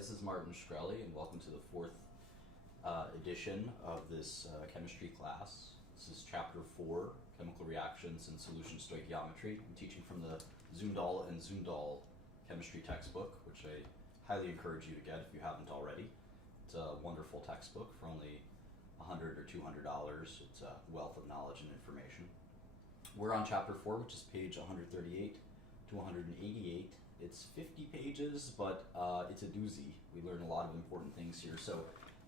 this is Martin Shkreli, and welcome to the fourth edition of this chemistry class. This is chapter 4, Chemical Reactions and Solution Stoichiometry. I'm teaching from the Zundal and Zundal chemistry textbook, which I highly encourage you to get if you haven't already. It's a wonderful textbook for only $100 or $200. It's a wealth of knowledge and information. We're on chapter 4, which is page 138 to 188. It's 50 pages, but it's a doozy. We learn a lot of important things here. So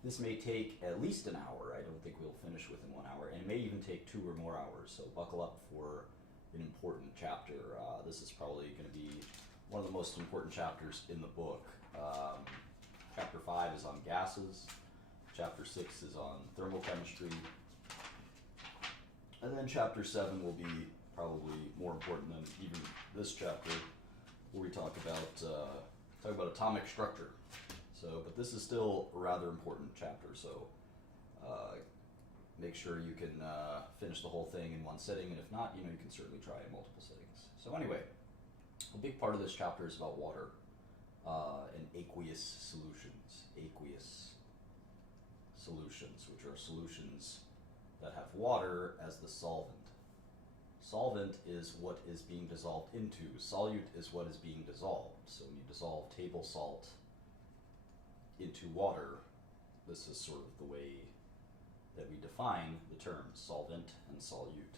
this may take at least an hour. I don't think we'll finish within 1 hour, and it may even take 2 or more hours. So buckle up for an important chapter. This is probably going to be one of the most important chapters in the book. Chapter 5 is on gases. Chapter 6 is on thermochemistry. And then chapter 7 will be probably more important than even this chapter, where we talk about atomic structure. So, but this is still a rather important chapter. So, make sure you can finish the whole thing in one sitting, and if not, you can certainly try in multiple sittings. So anyway, a big part of this chapter is about water and aqueous solutions. Aqueous solutions, which are solutions that have water as the solvent. Solvent is what is being dissolved into. Solute is what is being dissolved. So when you dissolve table salt into water, this is sort of the way that we define the terms solvent and solute.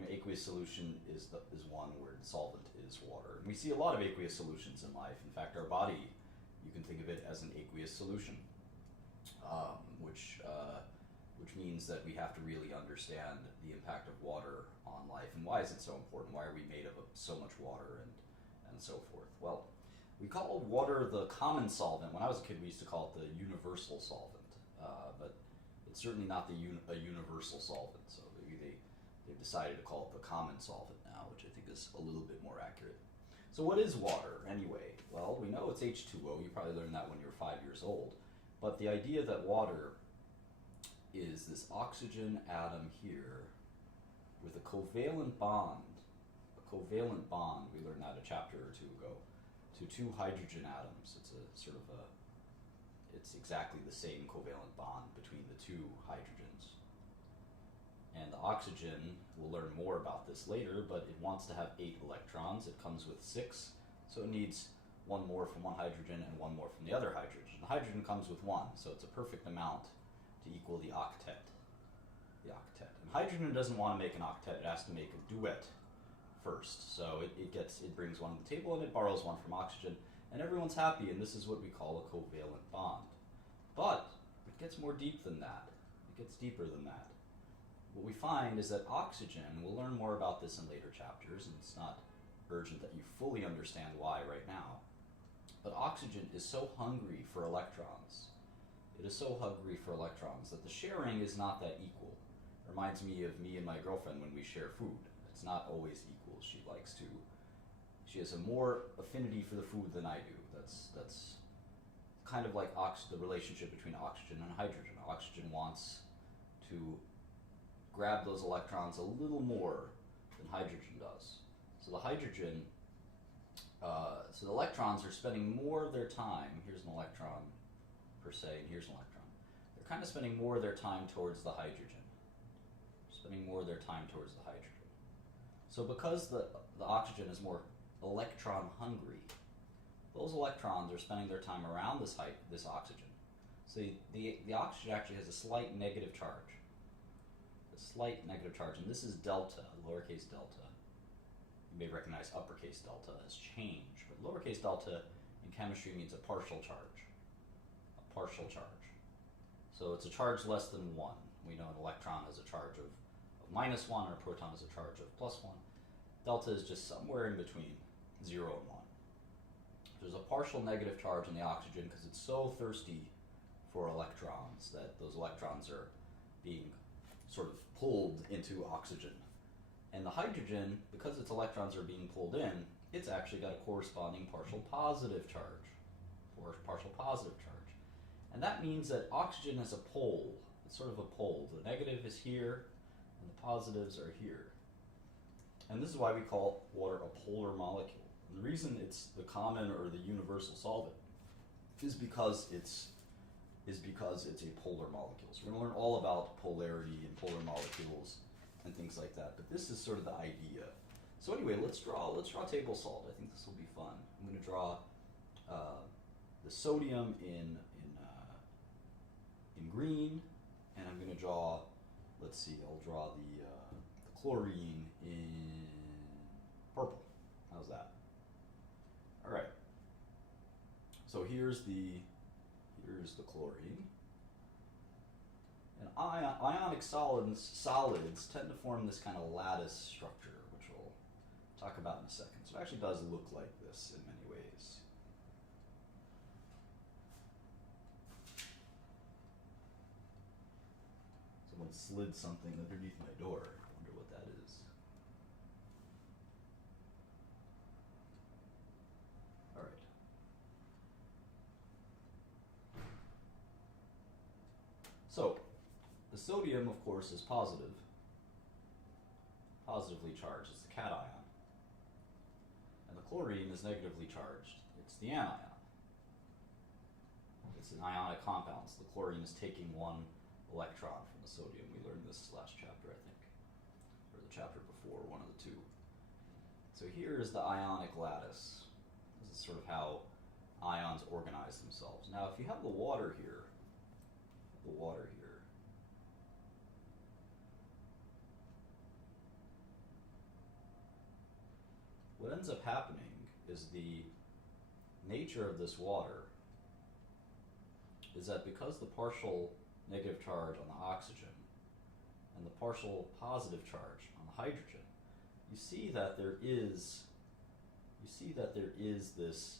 An aqueous solution is one where the solvent is water. And we see a lot of aqueous solutions in life. In fact, our body, you can think of it as an aqueous solution, which means that we have to really understand the impact of water on life and why is it so important? Why are we made of so much water and so forth? Well, we call water the common solvent. When I was a kid, we used to call it the universal solvent, but it's certainly not a universal solvent. So maybe they've decided to call it the common solvent now, which I think is a little bit more accurate. So what is water anyway? Well, we know it's H2O. You probably learned that when you were 5 years old. But the idea that water is this oxygen atom here with a covalent bond. A covalent bond, we learned that a chapter or two ago, to 2 hydrogen atoms. It's exactly the same covalent bond between the 2 hydrogens. And the oxygen, we'll learn more about this later, but it wants to have 8 electrons. It comes with 6, so it needs 1 more from one hydrogen and 1 more from the other hydrogen. The hydrogen comes with 1, so it's a perfect amount to equal the octet. And hydrogen doesn't want to make an octet, it has to make a duet first. So it brings 1 to the table and it borrows 1 from oxygen, and everyone's happy, and this is what we call a covalent bond. But it gets more deep than that. It gets deeper than that. What we find is that oxygen, we'll learn more about this in later chapters, and it's not urgent that you fully understand why right now, but oxygen is so hungry for electrons. It is so hungry for electrons that the sharing is not that equal. It reminds me of me and my girlfriend when we share food. It's not always equal. She has a more affinity for the food than I do. That's kind of like the relationship between oxygen and hydrogen. Oxygen wants to grab those electrons a little more than hydrogen does. So the electrons are spending more of their time. Here's an electron per se, and here's an electron. They're kind of spending more of their time towards the hydrogen. So because the oxygen is more electron hungry, those electrons are spending their time around this oxygen. So the oxygen actually has a slight negative charge. And this is delta, lowercase delta. You may recognize uppercase delta as change, but lowercase delta in chemistry means a partial charge. So it's a charge less than 1. We know an electron has a charge of -1, or a proton has a charge of +1. Delta is just somewhere in between 0 and 1. There's a partial negative charge in the oxygen because it's so thirsty for electrons that those electrons are being sort of pulled into oxygen. And the hydrogen, because its electrons are being pulled in, it's actually got a corresponding partial positive charge. And that means that oxygen is a pole. It's sort of a pole. The negative is here, and the positives are here. And this is why we call water a polar molecule. And the reason it's the common or the universal solvent is because it's a polar molecule. So we're going to learn all about polarity and polar molecules and things like that. But this is sort of the idea. So anyway, let's draw table salt. I think this will be fun. I'm going to draw the sodium in green, and I'm going to draw. Let's see. I'll draw the chlorine in purple. How's that? All right. So here's the chlorine. And ionic solids tend to form this kind of lattice structure, which we'll talk about in a second. So it actually does look like this in many ways. Someone slid something underneath my door. I wonder what that is. All right. So, the sodium, of course, is positively charged. It's the cation. And the chlorine is negatively charged. It's the anion. It's an ionic compound. So the chlorine is taking one electron from the sodium. We learned this last chapter, I think, or the chapter before, one of the two. So here is the ionic lattice. This is sort of how ions organize themselves. Now, if you have the water here, what ends up happening is the nature of this water is that because the partial negative charge on the oxygen and the partial positive charge on the hydrogen, you see that there is this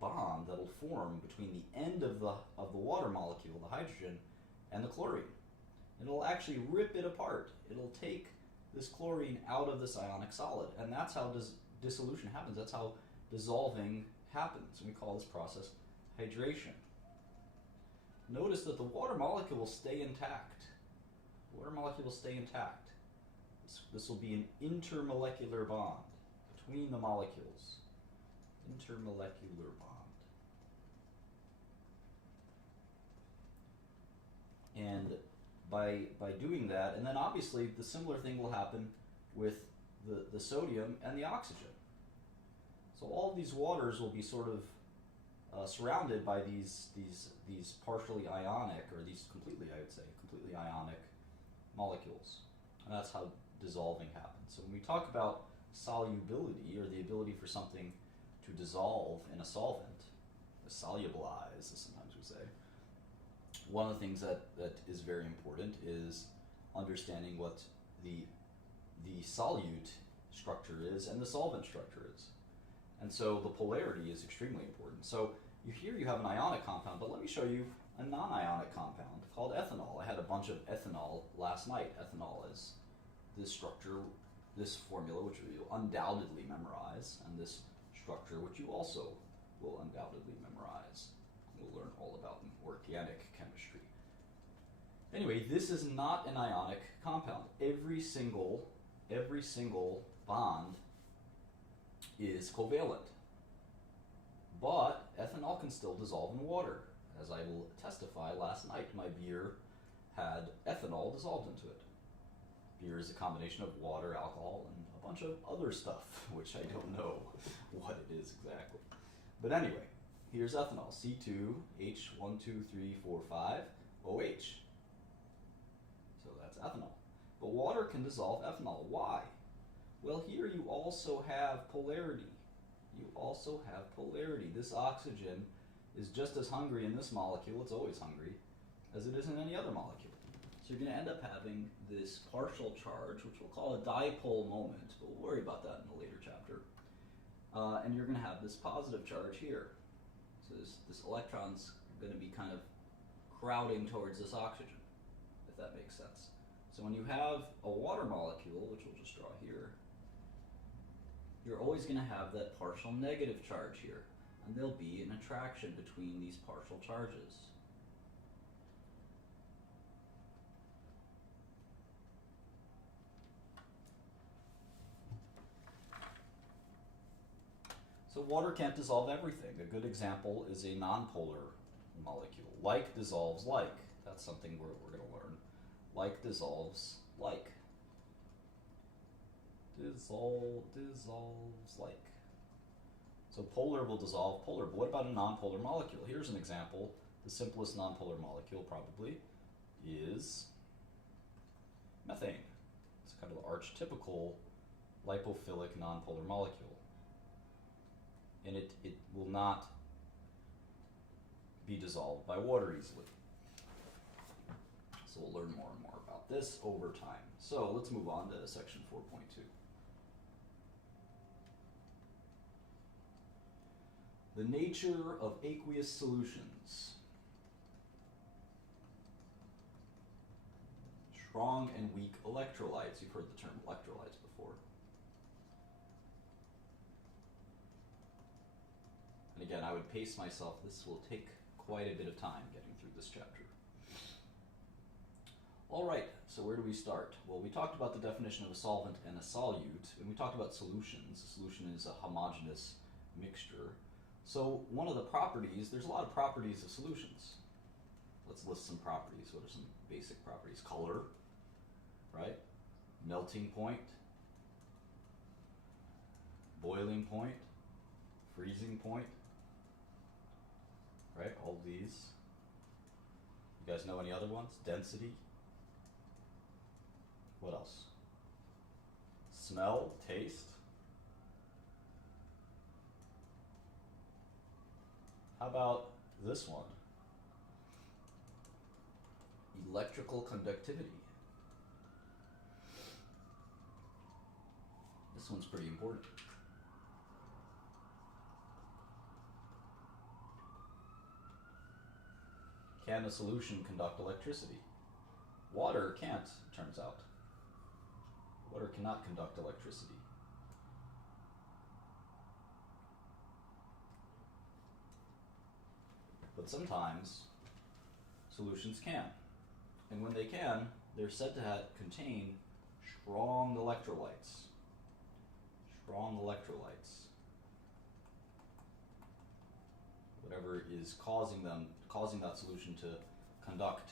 bond that'll form between the end of the water molecule, the hydrogen, and the chlorine. It'll actually rip it apart. It'll take this chlorine out of this ionic solid, and that's how dissolution happens. That's how dissolving happens, and we call this process hydration. Notice that the water molecule will stay intact. Water molecule will stay intact. This will be an intermolecular bond between the molecules. Intermolecular bond. And by doing that, and then obviously the similar thing will happen with the sodium and the oxygen. So all of these waters will be sort of surrounded by these partially ionic, or these completely ionic molecules. And that's how dissolving happens. So when we talk about solubility, or the ability for something to dissolve in a solvent, solubilize, as sometimes we say, one of the things that is very important is understanding what the solute structure is and the solvent structure is. And so the polarity is extremely important. So here you have an ionic compound, but let me show you a non-ionic compound called ethanol. I had a bunch of ethanol last night. Ethanol is this structure, this formula, which you'll undoubtedly memorize, and this structure, which you also will undoubtedly memorize. We'll learn all about in organic chemistry. Anyway, this is not an ionic compound. Every single bond is covalent. But ethanol can still dissolve in water. As I will testify, last night my beer had ethanol dissolved into it. Beer is a combination of water, alcohol, and a bunch of other stuff, which I don't know what it is exactly. But anyway, here's ethanol, C2H123450H. So that's ethanol. But water can dissolve ethanol. Why? Well, here you also have polarity. This oxygen is just as hungry in this molecule, it's always hungry, as it is in any other molecule. So you're going to end up having this partial charge, which we'll call a dipole moment, but we'll worry about that in a later chapter. And you're going to have this positive charge here. So this electron's going to be kind of crowding towards this oxygen, if that makes sense. So when you have a water molecule, which we'll just draw here, you're always going to have that partial negative charge here, and there'll be an attraction between these partial charges. So So water can't dissolve everything. A good example is a nonpolar molecule. Like dissolves like. That's something we're going to learn. Like dissolves like. Dissolves like. So polar will dissolve polar, but what about a nonpolar molecule? Here's an example. The simplest nonpolar molecule probably is methane. It's kind of the archetypical lipophilic nonpolar molecule. And it will not be dissolved by water easily. So we'll learn more and more about this over time. So let's move on to section 4.2. The nature of aqueous solutions. Strong and weak electrolytes. You've heard the term electrolytes before. And again, I would pace myself. This will take quite a bit of time getting through this chapter. All right, so where do we start? Well, we talked about the definition of a solvent and a solute, and we talked about solutions. A solution is a homogeneous mixture. So one of the properties, there's a lot of properties of solutions. Let's list some properties. What are some basic properties? Color, right? Melting point, boiling point, freezing point, right? All these. You guys know any other ones? Density. What else? Smell, taste. How about this one? Electrical conductivity. This one's pretty important. Can a solution conduct electricity? Water can't, it turns out. Water cannot conduct electricity. But sometimes solutions can. And when they can, they're said to contain strong electrolytes. Strong electrolytes. Whatever is causing that solution to conduct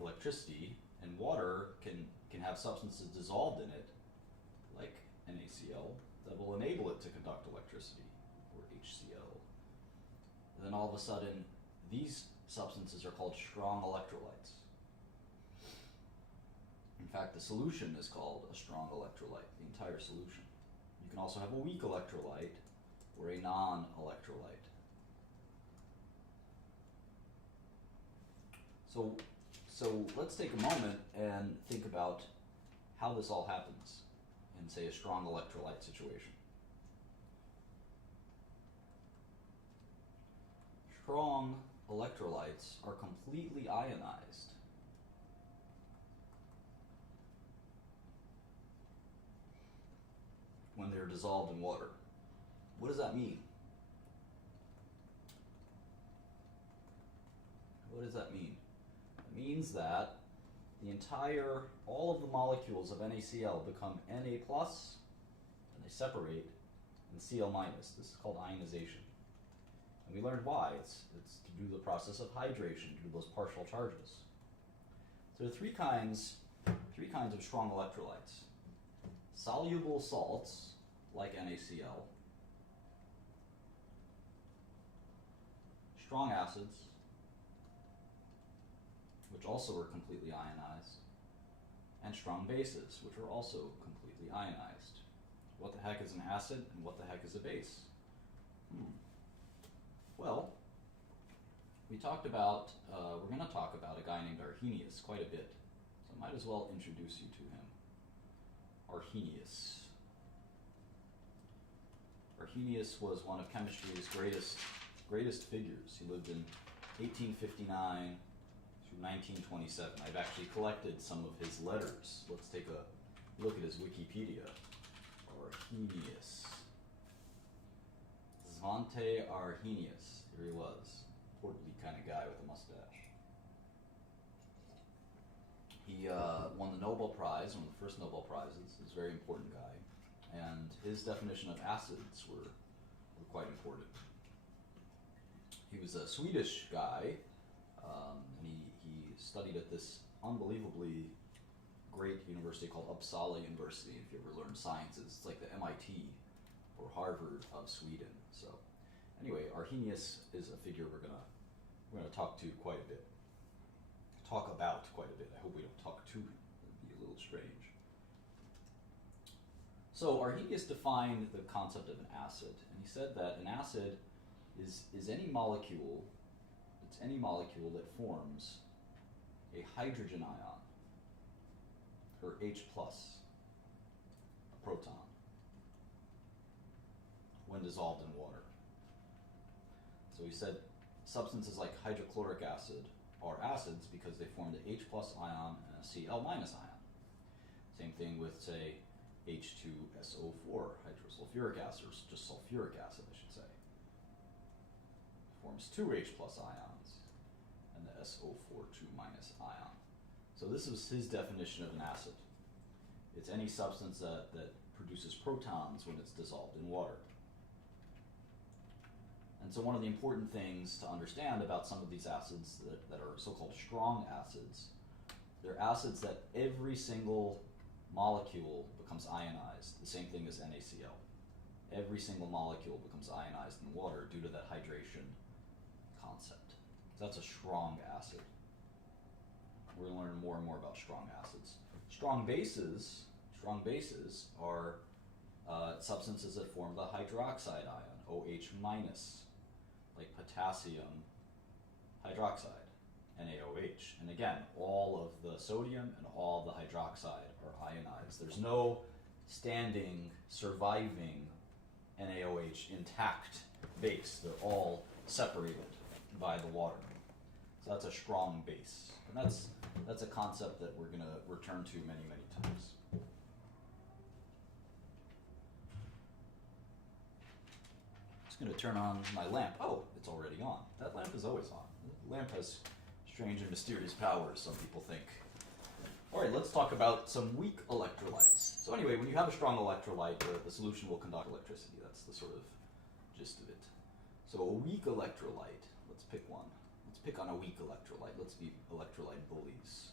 electricity, and water can have substances dissolved in it, like NaCl, that will enable it to conduct electricity, or HCl. And then all of a sudden, these substances are called strong electrolytes. In fact, the solution is called a strong electrolyte, the entire solution. You can also have a weak electrolyte or a non-electrolyte. So let's take a moment and think about how this all happens in, say, a strong electrolyte situation. Strong electrolytes are completely ionized. When they're dissolved in water. What does that mean? What does that mean? It means that all of the molecules of NaCl become Na+, and they separate, and Cl-. This is called ionization. And we learned why. It's to do the process of hydration, to do those partial charges. So there are three kinds of strong electrolytes. Soluble salts, like NaCl, strong acids, which also are completely ionized, and strong bases, which are also completely ionized. What the heck is an acid, and what the heck is a base? Well, we're going to talk about a guy named Arrhenius quite a bit, so I might as well introduce you to him. Arrhenius. Arrhenius was one of chemistry's greatest figures. He lived in 1859 through 1927. I've actually collected some of his letters. Let's take a look at his Wikipedia. Arrhenius. Svante Arrhenius. Here he was. Portly kind of guy with a mustache. He won the Nobel Prize, one of the first Nobel Prizes. He was a very important guy. and his definition of acids were quite important. He was a Swedish guy, and he studied at this unbelievably great university called Uppsala University. If you ever learned sciences, it's like the MIT or Harvard of Sweden. So anyway, Arrhenius is a figure we're gonna talk about quite a bit. I hope we don't talk too. It'd be a little strange. So Arrhenius defined the concept of an acid, and he said that an acid is any molecule. It's any molecule that forms a hydrogen ion, or H+, a proton, when dissolved in water. So he said substances like hydrochloric acid are acids because they form the H+ ion and a Cl- ion. Same thing with, say, H2SO4, hydrosulfuric acid, or just sulfuric acid, I should say. It forms two H+ ions and the SO4 2- ion. So this is his definition of an acid. It's any substance that produces protons when it's dissolved in water. And so one of the important things to understand about some of these acids that are so-called strong acids, they're acids that every single molecule becomes ionized, the same thing as NaCl. Every single molecule becomes ionized in water due to that hydration concept. So that's a strong acid. We're going to learn more and more about strong acids. Strong bases are substances that form the hydroxide ion, OH-, like potassium hydroxide, NaOH. And again, all of the sodium and all of the hydroxide are ionized. There's no standing, surviving NaOH intact base. They're all separated by the water. So that's a strong base. And that's a concept that we're going to return to many, many times. Just going to turn on my lamp. Oh, it's already on. That lamp is always on. The lamp has strange and mysterious powers, some people think. All right, let's talk about some weak electrolytes. So anyway, when you have a strong electrolyte, the solution will conduct electricity. That's the sort of gist of it. So a weak electrolyte, let's pick one. Let's pick on a weak electrolyte. Let's be electrolyte bullies.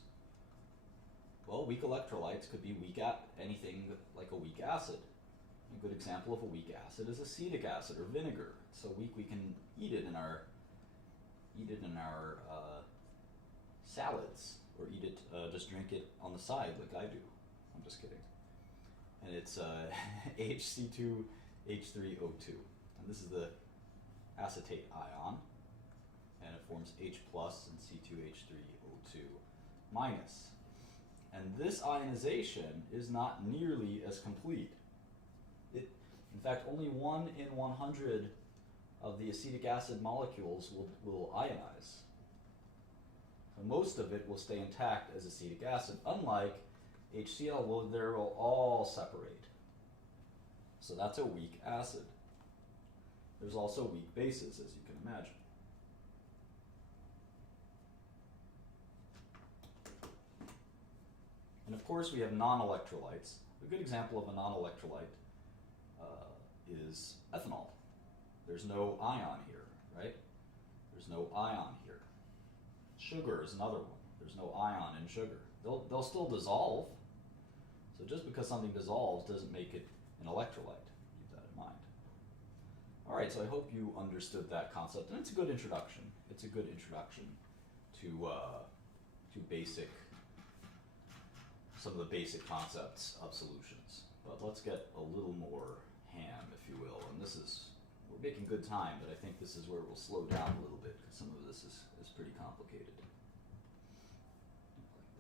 Well, weak electrolytes could be weak at anything like a weak acid. A good example of a weak acid is acetic acid or vinegar. It's so weak we can eat it in our salads, or eat it, just drink it on the side like I do. I'm just kidding. And it's HC2H3O2. And this is the acetate ion. And it forms H+ and C2H3O2-. And this ionization is not nearly as complete. In fact, only 1 in 100 of the acetic acid molecules will ionize. So most of it will stay intact as acetic acid, unlike HCl, they will all separate. So that's a weak acid. There's also weak bases, as you can imagine. And of course, we have non-electrolytes. A good example of a non-electrolyte is ethanol. There's no ion here, right? There's no ion here. Sugar is another one. There's no ion in sugar. They'll still dissolve. So just because something dissolves doesn't make it an electrolyte. Keep that in mind. All right, so I hope you understood that concept, and it's a good introduction. It's a good introduction to some of the basic concepts of solutions. But let's get a little more ham, if you will. And we're making good time, but I think this is where we'll slow down a little bit, because some of this is pretty complicated. Like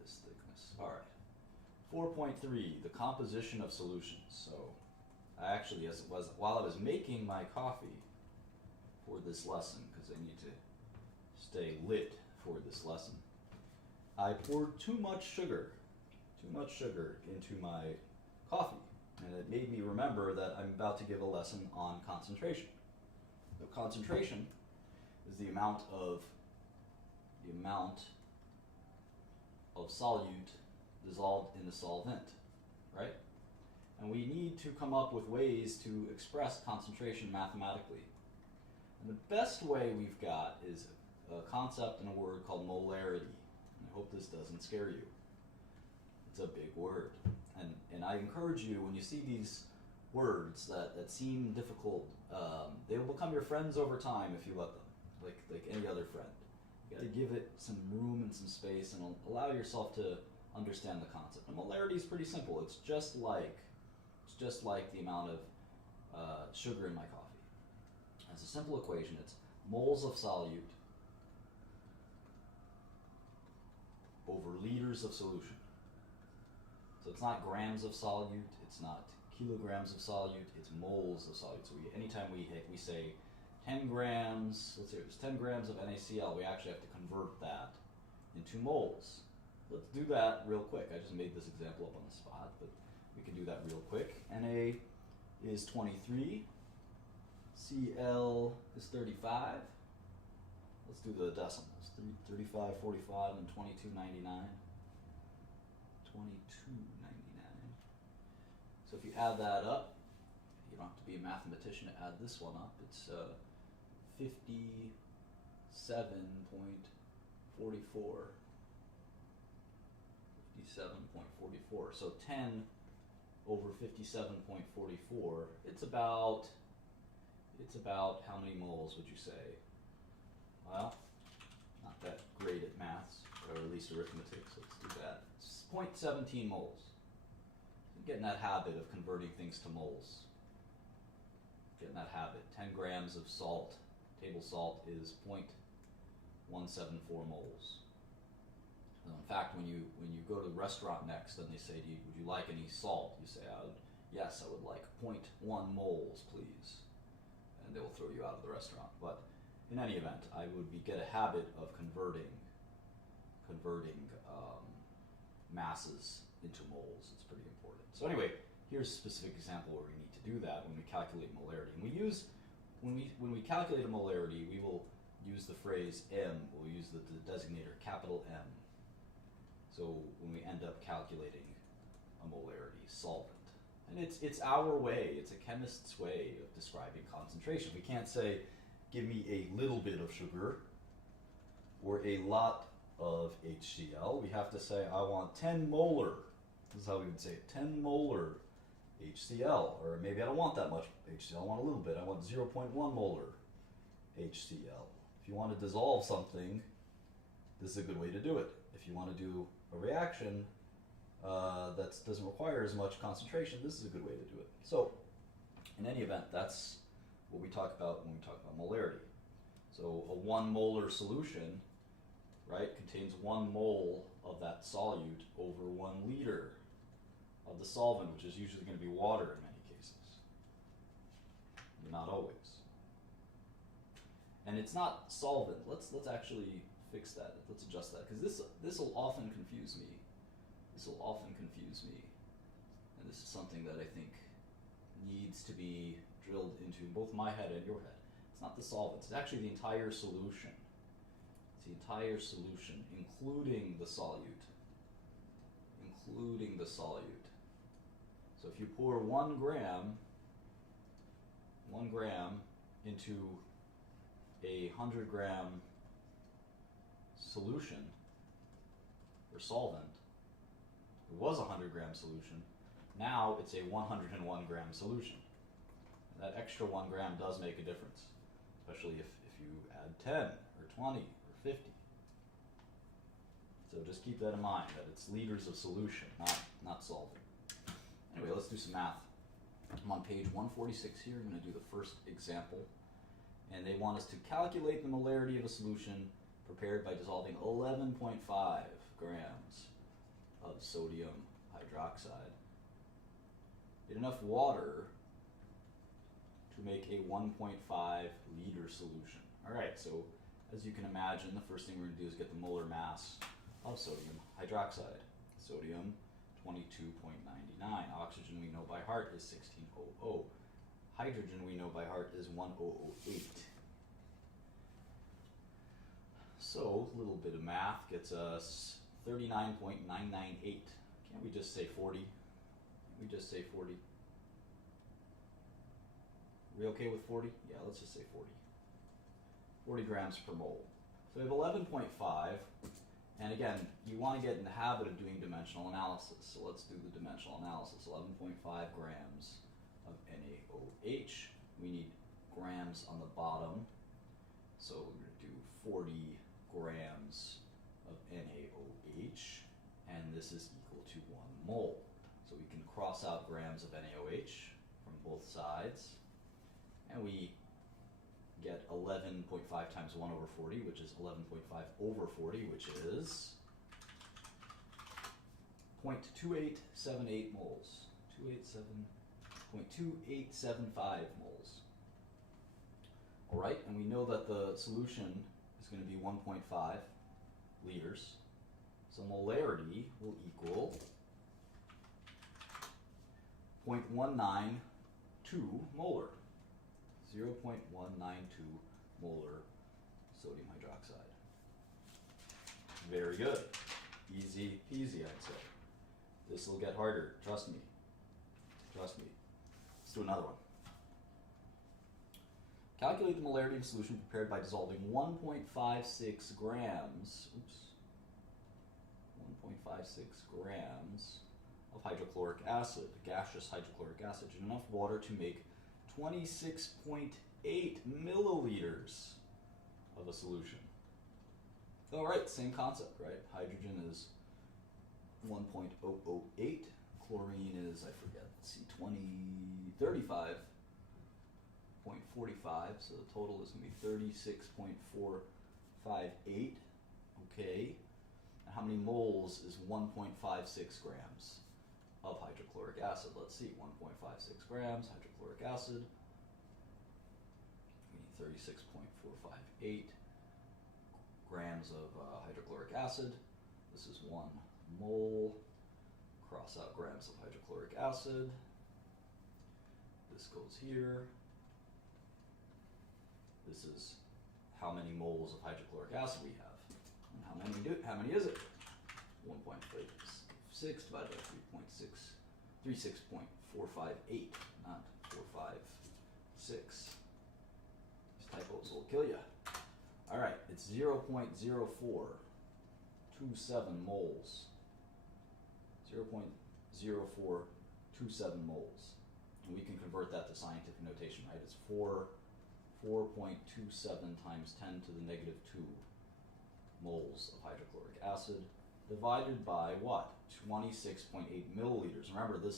this thickness. All right. 4.3, the composition of solutions. So I actually, while I was making my coffee for this lesson, because I need to stay lit for this lesson, I poured too much sugar into my coffee. And it made me remember that I'm about to give a lesson on concentration. So concentration is the amount of solute dissolved in the solvent, right? And we need to come up with ways to express concentration mathematically. And the best way we've got is a concept in a word called molarity. And I hope this doesn't scare you. It's a big word. And I encourage you, when you see these words that seem difficult, they will become your friends over time if you let them, like any other friend. You got to give it some room and some space and allow yourself to understand the concept. And molarity is pretty simple. It's just like the amount of sugar in my coffee. It's a simple equation. It's moles of solute over liters of solution. So it's not grams of solute, it's not kilograms of solute, it's moles of solute. So anytime we say 10 grams, let's say it was 10 grams of NaCl, we actually have to convert that into moles. Let's do that real quick. I just made this example up on the spot, but we can do that real quick. Na is 23, Cl is 35. Let's do the decimals. 35, 45, and 22.99. 22.99. So if you add that up, you don't have to be a mathematician to add this one up. It's 57.44. 57.44. So 10 over 57.44. It's about how many moles would you say? Well, not that great at maths, or at least arithmetic, so let's do that. It's 0.17 moles. Get in that habit of converting things to moles. Get in that habit. 10 grams of salt, table salt, is 0.174 moles. In fact, when you go to the restaurant next and they say to you, would you like any salt? You say, yes, I would like 0.1 moles, please. And they will throw you out of the restaurant. But in any event, I would get a habit of converting masses into moles. It's pretty important. So anyway, here's a specific example where we need to do that when we calculate molarity. And when we calculate a molarity, we will use the phrase M. We'll use the designator capital M. So when we end up calculating a molarity solvent. And it's our way, it's a chemist's way of describing concentration. We can't say, give me a little bit of sugar or a lot of HCl. We have to say, I want 10 molar. This is how we would say it, 10 molar HCl. Or maybe I don't want that much HCl, I want a little bit. I want 0.1 molar HCl. If you want to dissolve something, this is a good way to do it. If you want to do a reaction that doesn't require as much concentration, this is a good way to do it. So, in any event, that's what we talk about when we talk about molarity. So, a 1 molar solution, right, contains 1 mole of that solute over 1 liter of the solvent, which is usually going to be water in many cases. Not always. And it's not solvent. Let's actually fix that. Let's adjust that, because this will often confuse me. And this is something that I think needs to be drilled into both my head and your head. It's not the solvent. It's actually the entire solution. It's the entire solution, including the solute. So if you pour 1 gram into a 100 gram solution or solvent, it was a 100 gram solution, now it's a 101 gram solution. And that extra 1 gram does make a difference, especially if you add 10 or 20 or 50. So just keep that in mind, that it's liters of solution, not solvent. Anyway, let's do some math. I'm on page 146 here. I'm going to do the first example. And they want us to calculate the molarity of a solution prepared by dissolving 11.5 grams of sodium hydroxide in enough water to make a 1.5 liter solution. Alright, so as you can imagine, the first thing we're going to do is get the molar mass of sodium hydroxide. Sodium, 22.99. Oxygen we know by heart is 1600. Hydrogen we know by heart is 1008. So, a little bit of math gets us 39.998. Can't we just say 40? We just say 40. We okay with 40? Yeah, let's just say 40. 40 grams per mole. So we have 11.5, and again, you want to get in the habit of doing dimensional analysis. So let's do the dimensional analysis. 11.5 grams of NaOH. We need grams on the bottom. So we're going to do 40 grams of NaOH, and this is equal to 1 mole. So we can cross out grams of NaOH from both sides, and we get 11.5 times 1 over 40, which is 11.5 over 40, which is 0.2878 moles. 0.2875 moles. All right, and we know that the solution is going to be 1.5 liters. So molarity will equal 0.192 molar. 0.192 molar sodium hydroxide. Very good. Easy peasy, I'd say. This will get harder. Trust me. Trust me. Let's do another one. Calculate the molarity of solution prepared by dissolving 1.56 grams. 1.56 grams of hydrochloric acid, gaseous hydrochloric acid, in enough water to make 26.8 milliliters of a solution. All right, same concept, right? Hydrogen is 1.008, chlorine is, I forget, let's see, 35.45, so the total is going to be 36.458, okay. And how many moles is 1.56 grams of hydrochloric acid? Let's see, 1.56 grams hydrochloric acid. We need 36.458 grams of hydrochloric acid. This is 1 mole. Cross out grams of hydrochloric acid. This goes here. This is how many moles of hydrochloric acid we have. And how many is it? 1.6 divided by 36.458, not 456. These typos will kill you. All right, it's 0.0427 moles. 0.0427 moles. And we can convert that to scientific notation, right? It's 4.27 times 10 to the negative 2 moles of hydrochloric acid divided by what? 26.8 milliliters. Remember, the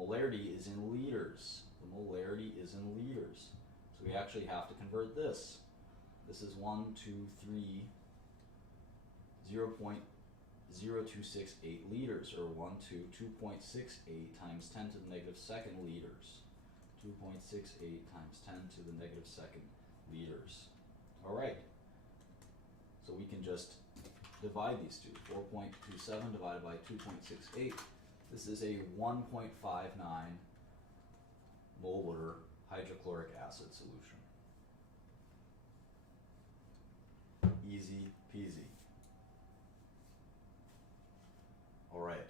molarity is in liters. The molarity is in liters. So we actually have to convert this. This is 0.0268 liters, or 2.68 times 10 to the negative second liters. 2.68 times 10 to the negative second liters. All right. So we can just divide these two. 4.27 divided by 2.68. This is a 1.59 molar hydrochloric acid solution. Easy peasy. All right.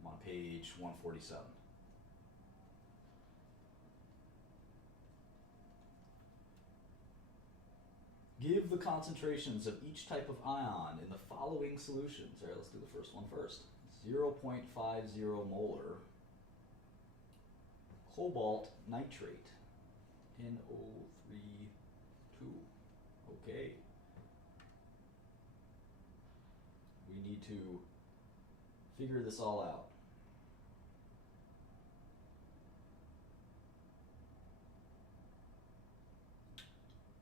I'm on page 147. Give the concentrations of each type of ion in the following solutions. All right, let's do the first one first. 0.50 molar cobalt nitrate, NO3(2). Okay. We need to figure this all out.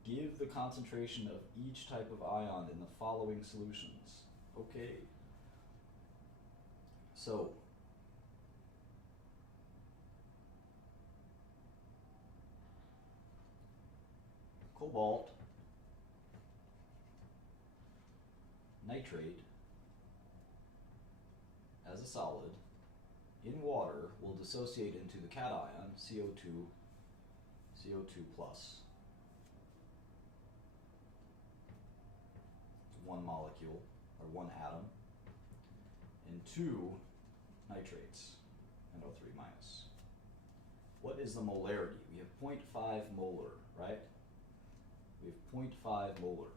Give the concentration of each type of ion in the following solutions. Okay. So, cobalt nitrate as a solid in water will dissociate into the cation CO2 plus. One molecule, or one atom, and 2 nitrates, minus. What is the molarity? We have 0.5 molar, right? We have 0.5 molar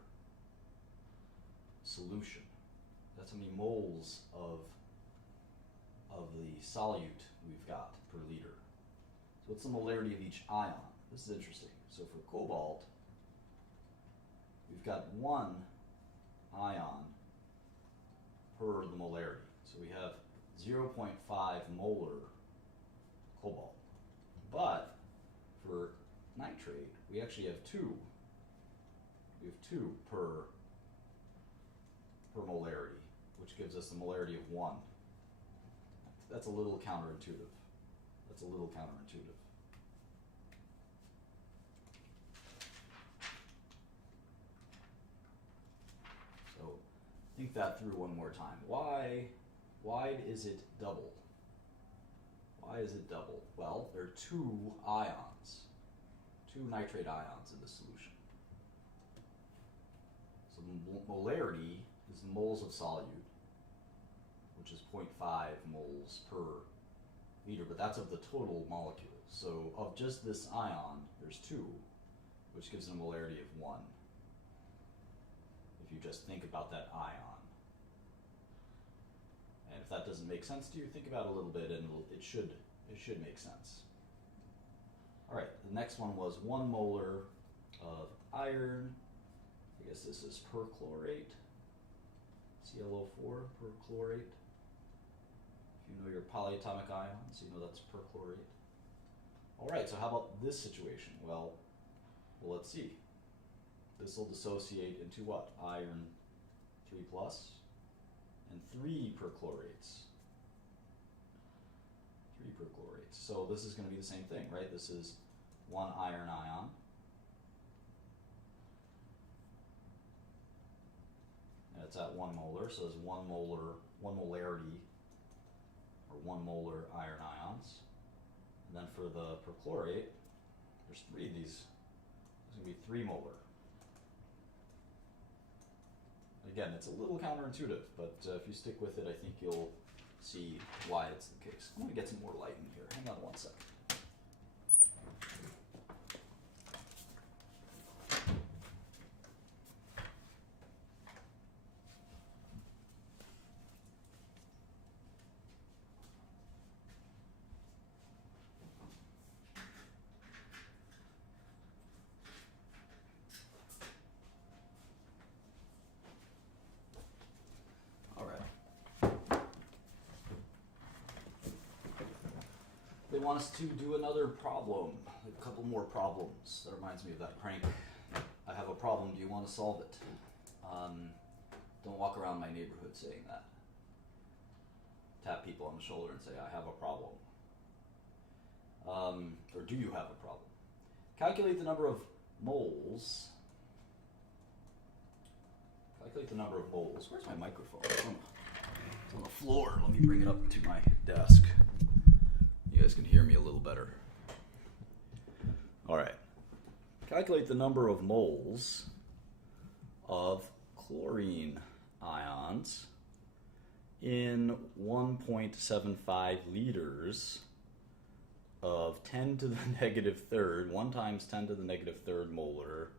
solution. That's how many moles of the solute we've got per liter. So what's the molarity of each ion? This is interesting. So for cobalt, we've got 1 ion per the molarity. So we have 0.5 molar cobalt. But for nitrate, we actually have 2. We have 2 per molarity, which gives us the molarity of 1. That's a little counterintuitive. So think that through one more time. Why is it double? Why is it double? Well, there are 2 ions, 2 nitrate ions in this solution. So the molarity is the moles of solute, which is 0.5 moles per liter, but that's of the total molecule. So of just this ion, there's 2, which gives a molarity of 1. If you just think about that ion. And if that doesn't make sense to you, think about it a little bit and it should make sense. All right, the next one was 1 molar of iron. I guess this is perchlorate, ClO4 perchlorate. If you know your polyatomic ions, you know that's perchlorate. All right, so how about this situation? Well, let's see. This will dissociate into what? Iron 3 plus and 3 perchlorates. 3 perchlorates. So this is going to be the same thing, right? This is 1 iron ion. And it's at 1 molar, so there's 1 molarity, or 1 molar iron ions. And then for the perchlorate, there's 3 of these. There's going to be 3 molar. Again, it's a little counterintuitive, but if you stick with it, I think you'll see why it's the case. I'm going to get some more light in here. Hang on one second. They want us to do another problem, a couple more problems. That reminds me of that prank. I have a problem, do you want to solve it? Don't walk around my neighborhood saying that. Tap people on the shoulder and say, I have a problem. Or do you have a problem? Calculate the number of moles. Calculate the number of moles. Where's my microphone? It's on the floor. Let me bring it up to my desk. You guys can hear me a little better. All right. Calculate the number of moles of chlorine ions in 1.75 liters of 10 to the negative third, 1 times 10 to the negative third molar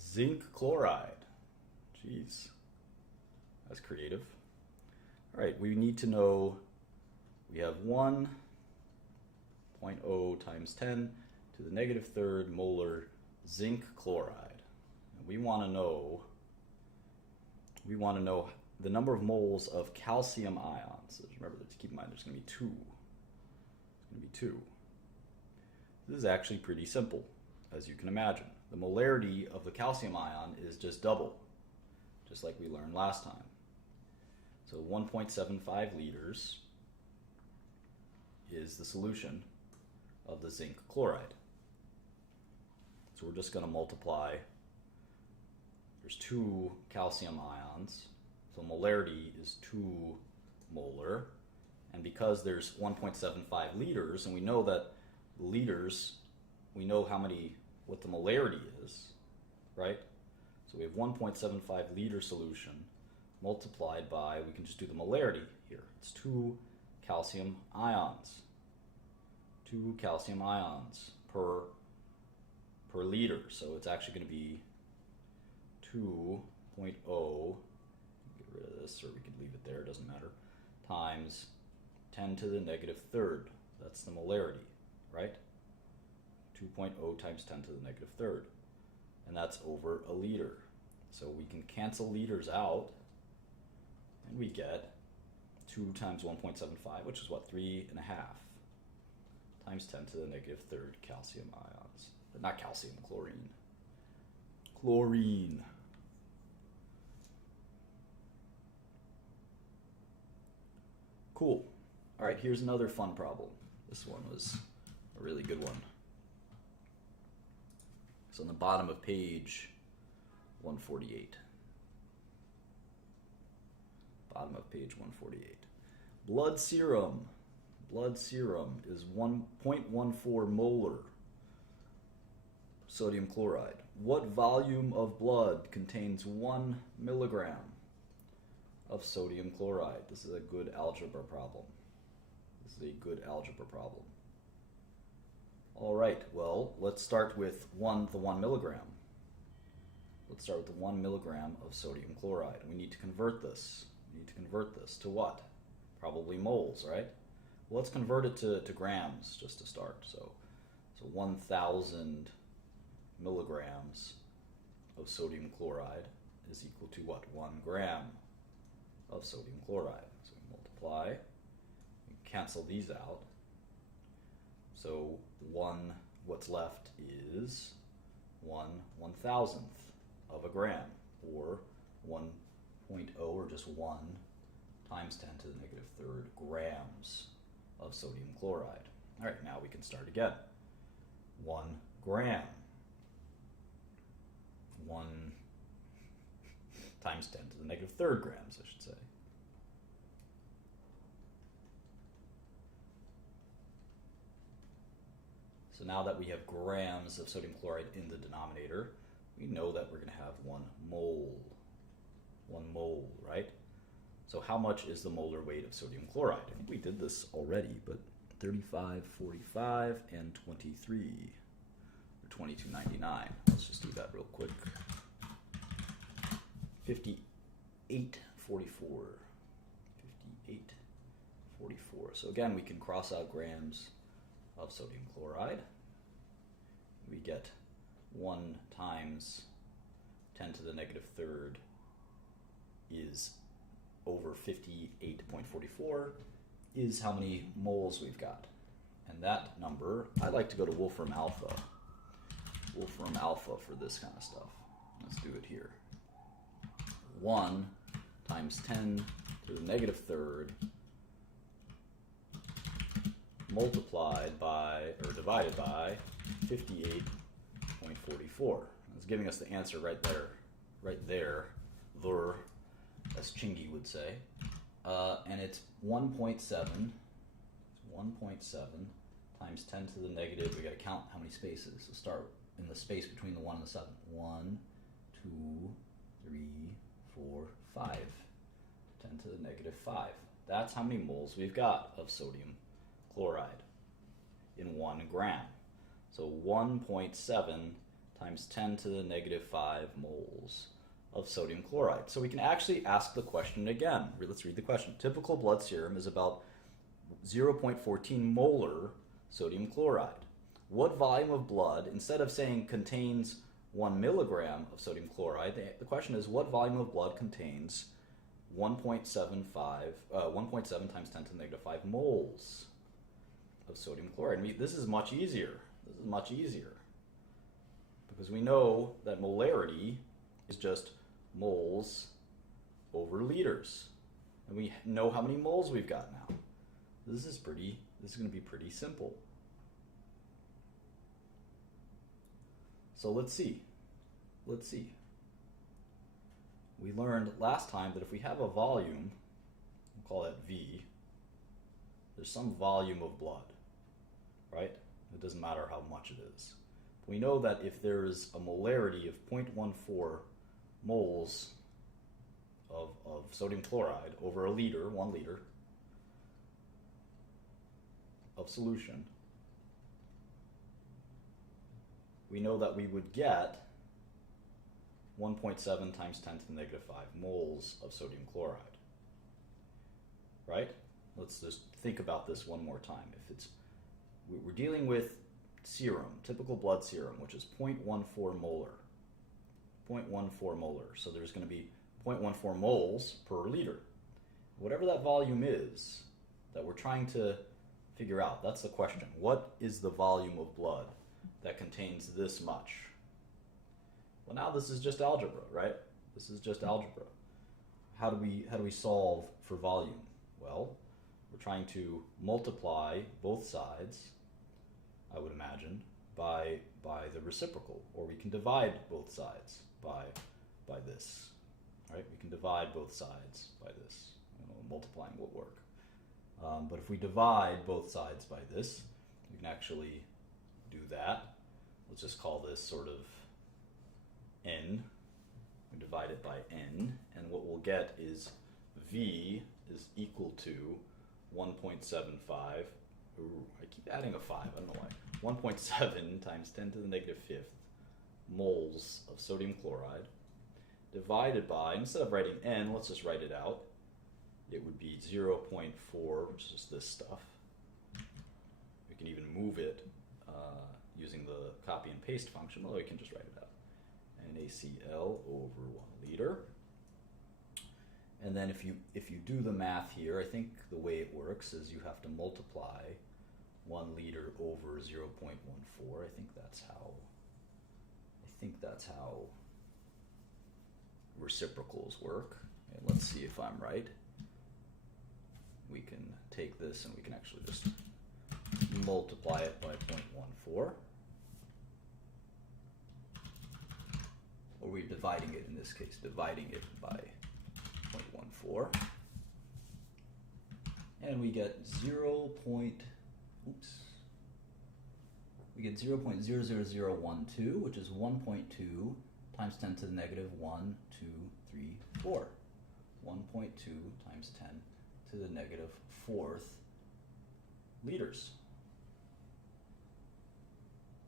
zinc chloride. Jeez, that's creative. All right, we need to know, we have 1.0 times 10 to the negative third molar zinc chloride. And we want to know the number of moles of calcium ions. Remember, to keep in mind, there's going to be 2. There's going to be 2. This is actually pretty simple, as you can imagine. The molarity of the calcium ion is just double, just like we learned last time. So 1.75 liters is the solution of the zinc chloride. So we're just going to multiply. There's 2 calcium ions, so molarity is 2 molar. And because there's 1.75 liters, and we know that liters, we know what the molarity is, right? So we have 1.75 liter solution multiplied by, we can just do the molarity here. It's 2 calcium ions. 2 calcium ions per liter. So it's actually going to be 2.0, get rid of this, or we could leave it there, it doesn't matter, times 10 to the negative third. That's the molarity, right? 2.0 times 10 to the negative third. And that's over a liter. So we can cancel liters out, and we get 2 times 1.75, which is what, 3.5 times 10 to the negative third calcium ions. But not calcium, chlorine. Chlorine. Cool. All right, here's another fun problem. This one was a really good one. It's on the bottom of page 148. Bottom of page 148. Blood serum. Blood serum is 1.14 molar sodium chloride. What volume of blood contains 1 milligram of sodium chloride? This is a good algebra problem. This is a good algebra problem. All right, well, let's start with the 1 milligram. Let's start with the 1 milligram of sodium chloride. We need to convert this. We need to convert this to what? Probably moles, right? Well, let's convert it to grams just to start. So 1,000 milligrams of sodium chloride is equal to what? 1 gram of sodium chloride. So we multiply, we cancel these out. So what's left is 1/1000th of a gram, or 1.0, or just 1 times 10 to the negative third grams of sodium chloride. All right, now we can start again. 1 gram. 1 times 10 to the negative third grams, I should say. So now that we have grams of sodium chloride in the denominator, we know that we're going to have 1 mole. 1 mole, right? So how much is the molar weight of sodium chloride? I think we did this already, but 35, 45, and 23, or 22.99. Let's just do that real quick. 58.44. 58.44. So again, we can cross out grams of sodium chloride. We get 1 times 10 to the negative third is over 58.44 is how many moles we've got. And that number, I like to go to Wolfram Alpha. Wolfram Alpha for this kind of stuff. Let's do it here. 1 times 10 to the negative third multiplied by, or divided by, 58.44. It's giving us the answer right there, as Chingy would say. And it's 1.7, it's 1.7 times 10 to the negative, we gotta count how many spaces. So start in the space between the 1 and the 7. 1, 2, 3, 4, 5. 10 to the negative 5. That's how many moles we've got of sodium chloride in 1 gram. So 1.7 times 10 to the negative 5 moles of sodium chloride. So we can actually ask the question again. Let's read the question. Typical blood serum is about 0.14 molar sodium chloride. What volume of blood, instead of saying contains 1 milligram of sodium chloride, the question is what volume of blood contains 1.7 times 10 to the negative 5 moles of sodium chloride. This is much easier. This is much easier. Because we know that molarity is just moles over liters. And we know how many moles we've got now. This is going to be pretty simple. So let's see. We learned last time that if we have a volume, we'll call that V, there's some volume of blood, right? It doesn't matter how much it is. We know that if there's a molarity of 0.14 moles of sodium chloride over a liter, 1 liter, of solution, we know that we would get 1.7 times 10 to the negative 5 moles of sodium chloride. Right? Let's just think about this one more time. If it's, we're dealing with serum, typical blood serum, which is 0.14 molar. 0.14 molar. So there's going to be 0.14 moles per liter. Whatever that volume is that we're trying to figure out, that's the question. What is the volume of blood that contains this much? Well, now this is just algebra, right? This is just algebra. How do we solve for volume? Well, we're trying to multiply both sides, I would imagine, by the reciprocal, or we can divide both sides by this, right? We can divide both sides by this. Multiplying will work. But if we divide both sides by this, we can actually do that. Let's just call this sort of n. We divide it by n, and what we'll get is V is equal to 1.75. Ooh, I keep adding a 5, I don't know why. 1.7 times 10 to the negative 5th moles of sodium chloride divided by, instead of writing n, let's just write it out. It would be 0.4, which is this stuff. We can even move it using the copy and paste function, although we can just write it out. NaCl over 1 liter. And then if you do the math here, I think the way it works is you have to multiply 1 liter over 0.14. I think that's how reciprocals work. And let's see if I'm right. We can take this and we can actually just multiply it by 0.14. Or we're dividing it in this case, dividing it by 0.14. And we get 0.00012, which is 1.2 times 10 to the negative 1, 2, 3, 4. 1.2 times 10 to the negative 4th liters.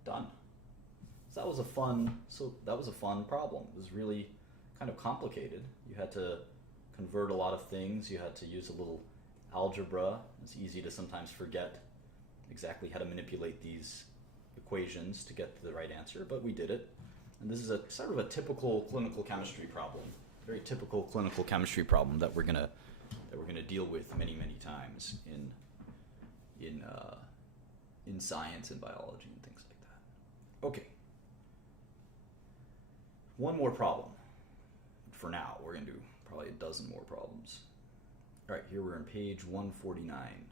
Done. So that was a fun problem. It was really kind of complicated. You had to convert a lot of things. You had to use a little algebra. It's easy to sometimes forget exactly how to manipulate these equations to get to the right answer, but we did it. And this is a sort of a typical clinical chemistry problem. Very typical clinical chemistry problem that we're gonna deal with many times in science and biology and things like that. Okay. One more problem. For now, we're going to do probably a dozen more problems. All right, here we're on page 149.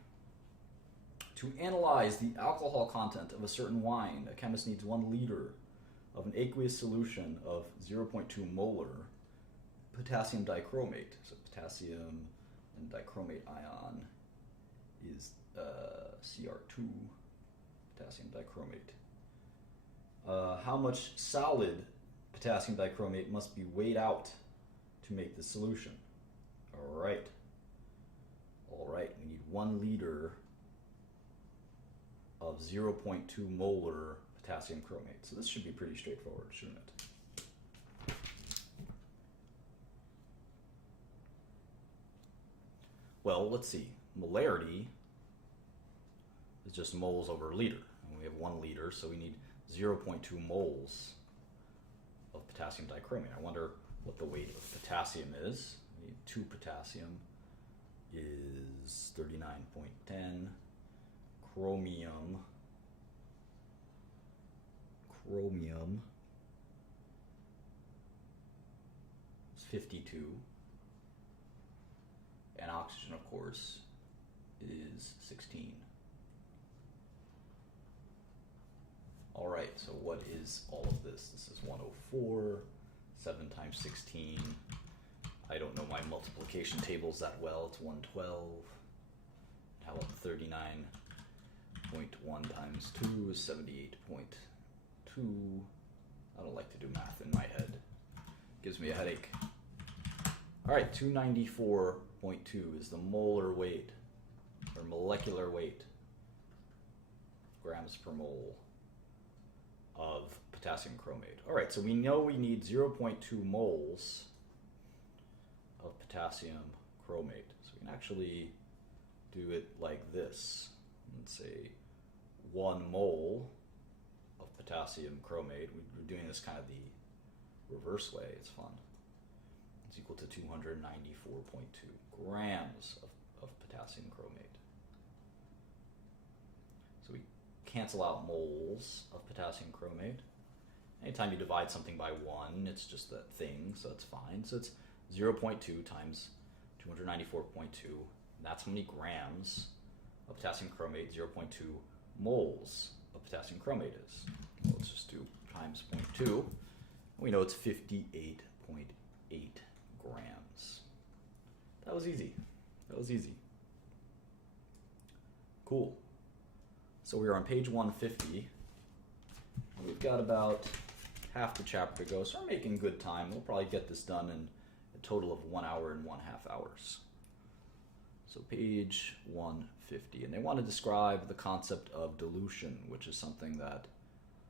To analyze the alcohol content of a certain wine, a chemist needs 1 liter of an aqueous solution of 0.2 molar potassium dichromate. So potassium and dichromate ion is Cr2, potassium dichromate. How much solid potassium dichromate must be weighed out to make the solution? All right, we need 1 liter of 0.2 molar potassium chromate. So this should be pretty straightforward, shouldn't it? Well, let's see. Molarity is just moles over a liter. And we have 1 liter, so we need 0.2 moles of potassium dichromate. I wonder what the weight of potassium is. We need 2 potassium is 39.10. Chromium is 52. And oxygen, of course, is 16. All right, so what is all of this? This is 104, 7 times 16. I don't know my multiplication tables that well. It's 112. How about 39.1 times 2 is 78.2. I don't like to do math in my head. Gives me a headache. All right, 294.2 is the molar weight, or molecular weight, grams per mole of potassium chromate. All right, so we know we need 0.2 moles of potassium chromate. So we can actually do it like this. Let's say 1 mole of potassium chromate. We're doing this kind of the reverse way. It's fun. It's equal to 294.2 grams of potassium chromate. So we cancel out moles of potassium chromate. Anytime you divide something by 1, it's just that thing, so it's fine. So it's 0.2 times 294.2. That's how many grams of potassium chromate 0.2 moles of potassium chromate is. Well, let's just do times 0.2. We know it's 58.8 grams. That was easy. That was easy. Cool. So we are on page 150. And we've got about half the chapter to go, so we're making good time. We'll probably get this done in a total of 1 hour and 1/2 hours. So page 150, and they want to describe the concept of dilution, which is something that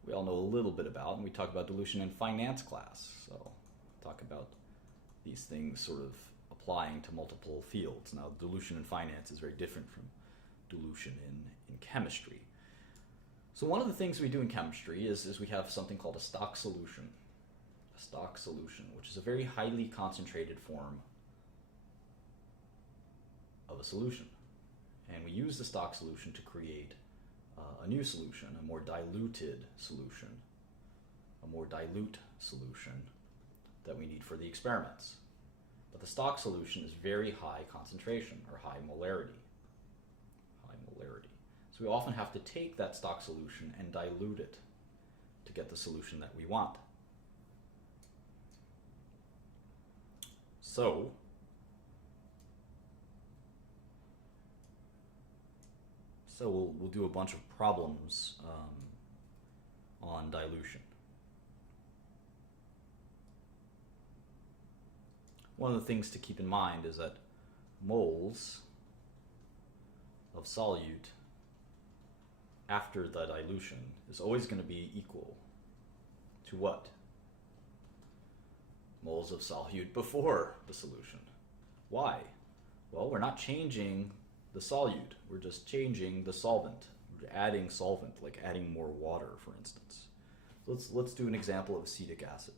we all know a little bit about, and we talk about dilution in finance class. So talk about these things sort of applying to multiple fields. Now, dilution in finance is very different from dilution in chemistry. So one of the things we do in chemistry is we have something called a stock solution. A stock solution, which is a very highly concentrated form of a solution. And we use the stock solution to create a new solution, a more diluted solution, a more dilute solution that we need for the experiments. But the stock solution is very high concentration, or high molarity. High molarity. So we often have to take that stock solution and dilute it to get the solution that we want. So we'll do a bunch of problems on dilution. One of the things to keep in mind is that moles of solute after the dilution is always going to be equal to what? Moles of solute before the solution. Why? Well, we're not changing the solute, we're just changing the solvent. We're adding solvent, like adding more water, for instance. Let's do an example of acetic acid.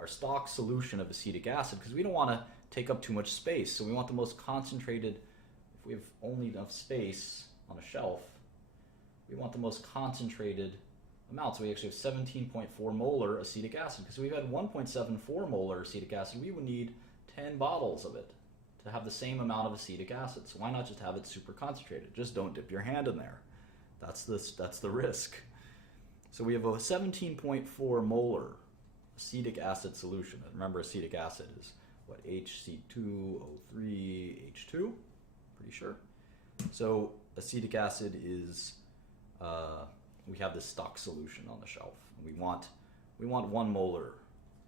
Our stock solution of acetic acid, because we don't want to take up too much space, so we want the most concentrated. If we have only enough space on a shelf, we want the most concentrated amount. So we actually have 17.4 molar acetic acid. Because if we had 1.74 molar acetic acid, we would need 10 bottles of it to have the same amount of acetic acid. So why not just have it super concentrated? Just don't dip your hand in there. That's the risk. So we have a 17.4 molar acetic acid solution. And remember, acetic acid is what, HC2O3H2? Pretty sure. So acetic acid is, we have this stock solution on the shelf. We want 1 molar.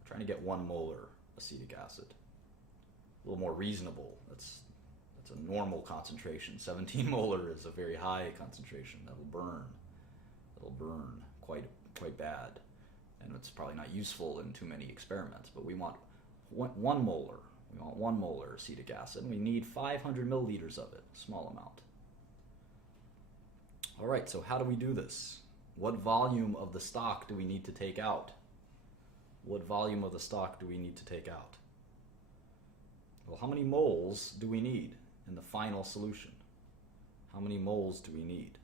We're trying to get 1 molar acetic acid. A little more reasonable. That's a normal concentration. 17 molar is a very high concentration. That'll burn quite bad, and it's probably not useful in too many experiments. But we want 1 molar. We want 1 molar acetic acid, and we need 500 milliliters of it. Small amount. All right. So how do we do this? What volume of the stock do we need to take out? What volume of the stock do we need to take out? Well, how many moles do we need in the final solution? How many moles do we need?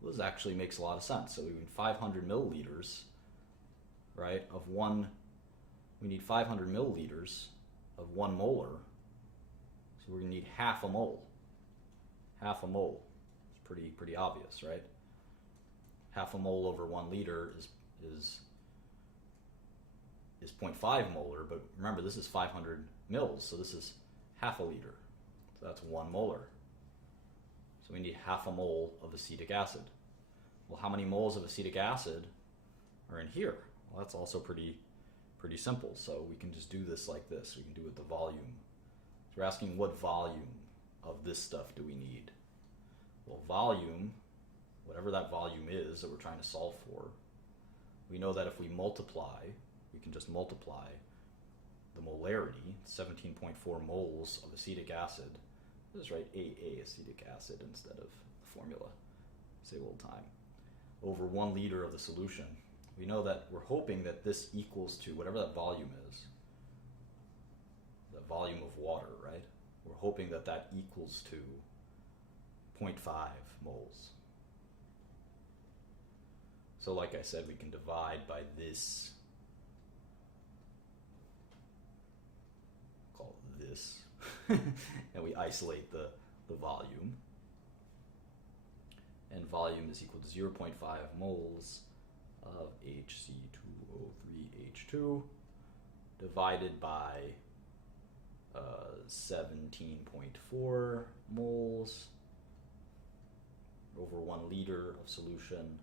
Well, this actually makes a lot of sense. So we need 500 milliliters, right, of one. We need 500 milliliters of 1 molar. So we're going to need half a mole. Half a mole. It's pretty obvious, right? Half a mole over 1 liter is 0.5 molar, but remember, this is 500 mils, so this is half a liter. So that's 1 molar. So we need half a mole of acetic acid. Well, how many moles of acetic acid are in here? Well, that's also pretty simple. So we can just do this like this. We can do it with the volume. So we're asking, what volume of this stuff do we need? Well, volume whatever that volume is that we're trying to solve for, we know that if we multiply, we can just multiply the molarity, 17.4 moles of acetic acid. Let's write AA, acetic acid, instead of the formula. Save a little time. Over 1 liter of the solution. We know that we're hoping that this equals to whatever that volume is, the volume of water, right? We're hoping that that equals to 0.5 moles. So like I said, we can divide by this, call it this, and we isolate the volume. And volume is equal to 0.5 moles of HC2O3H2 divided by 17.4 moles over 1 liter of solution.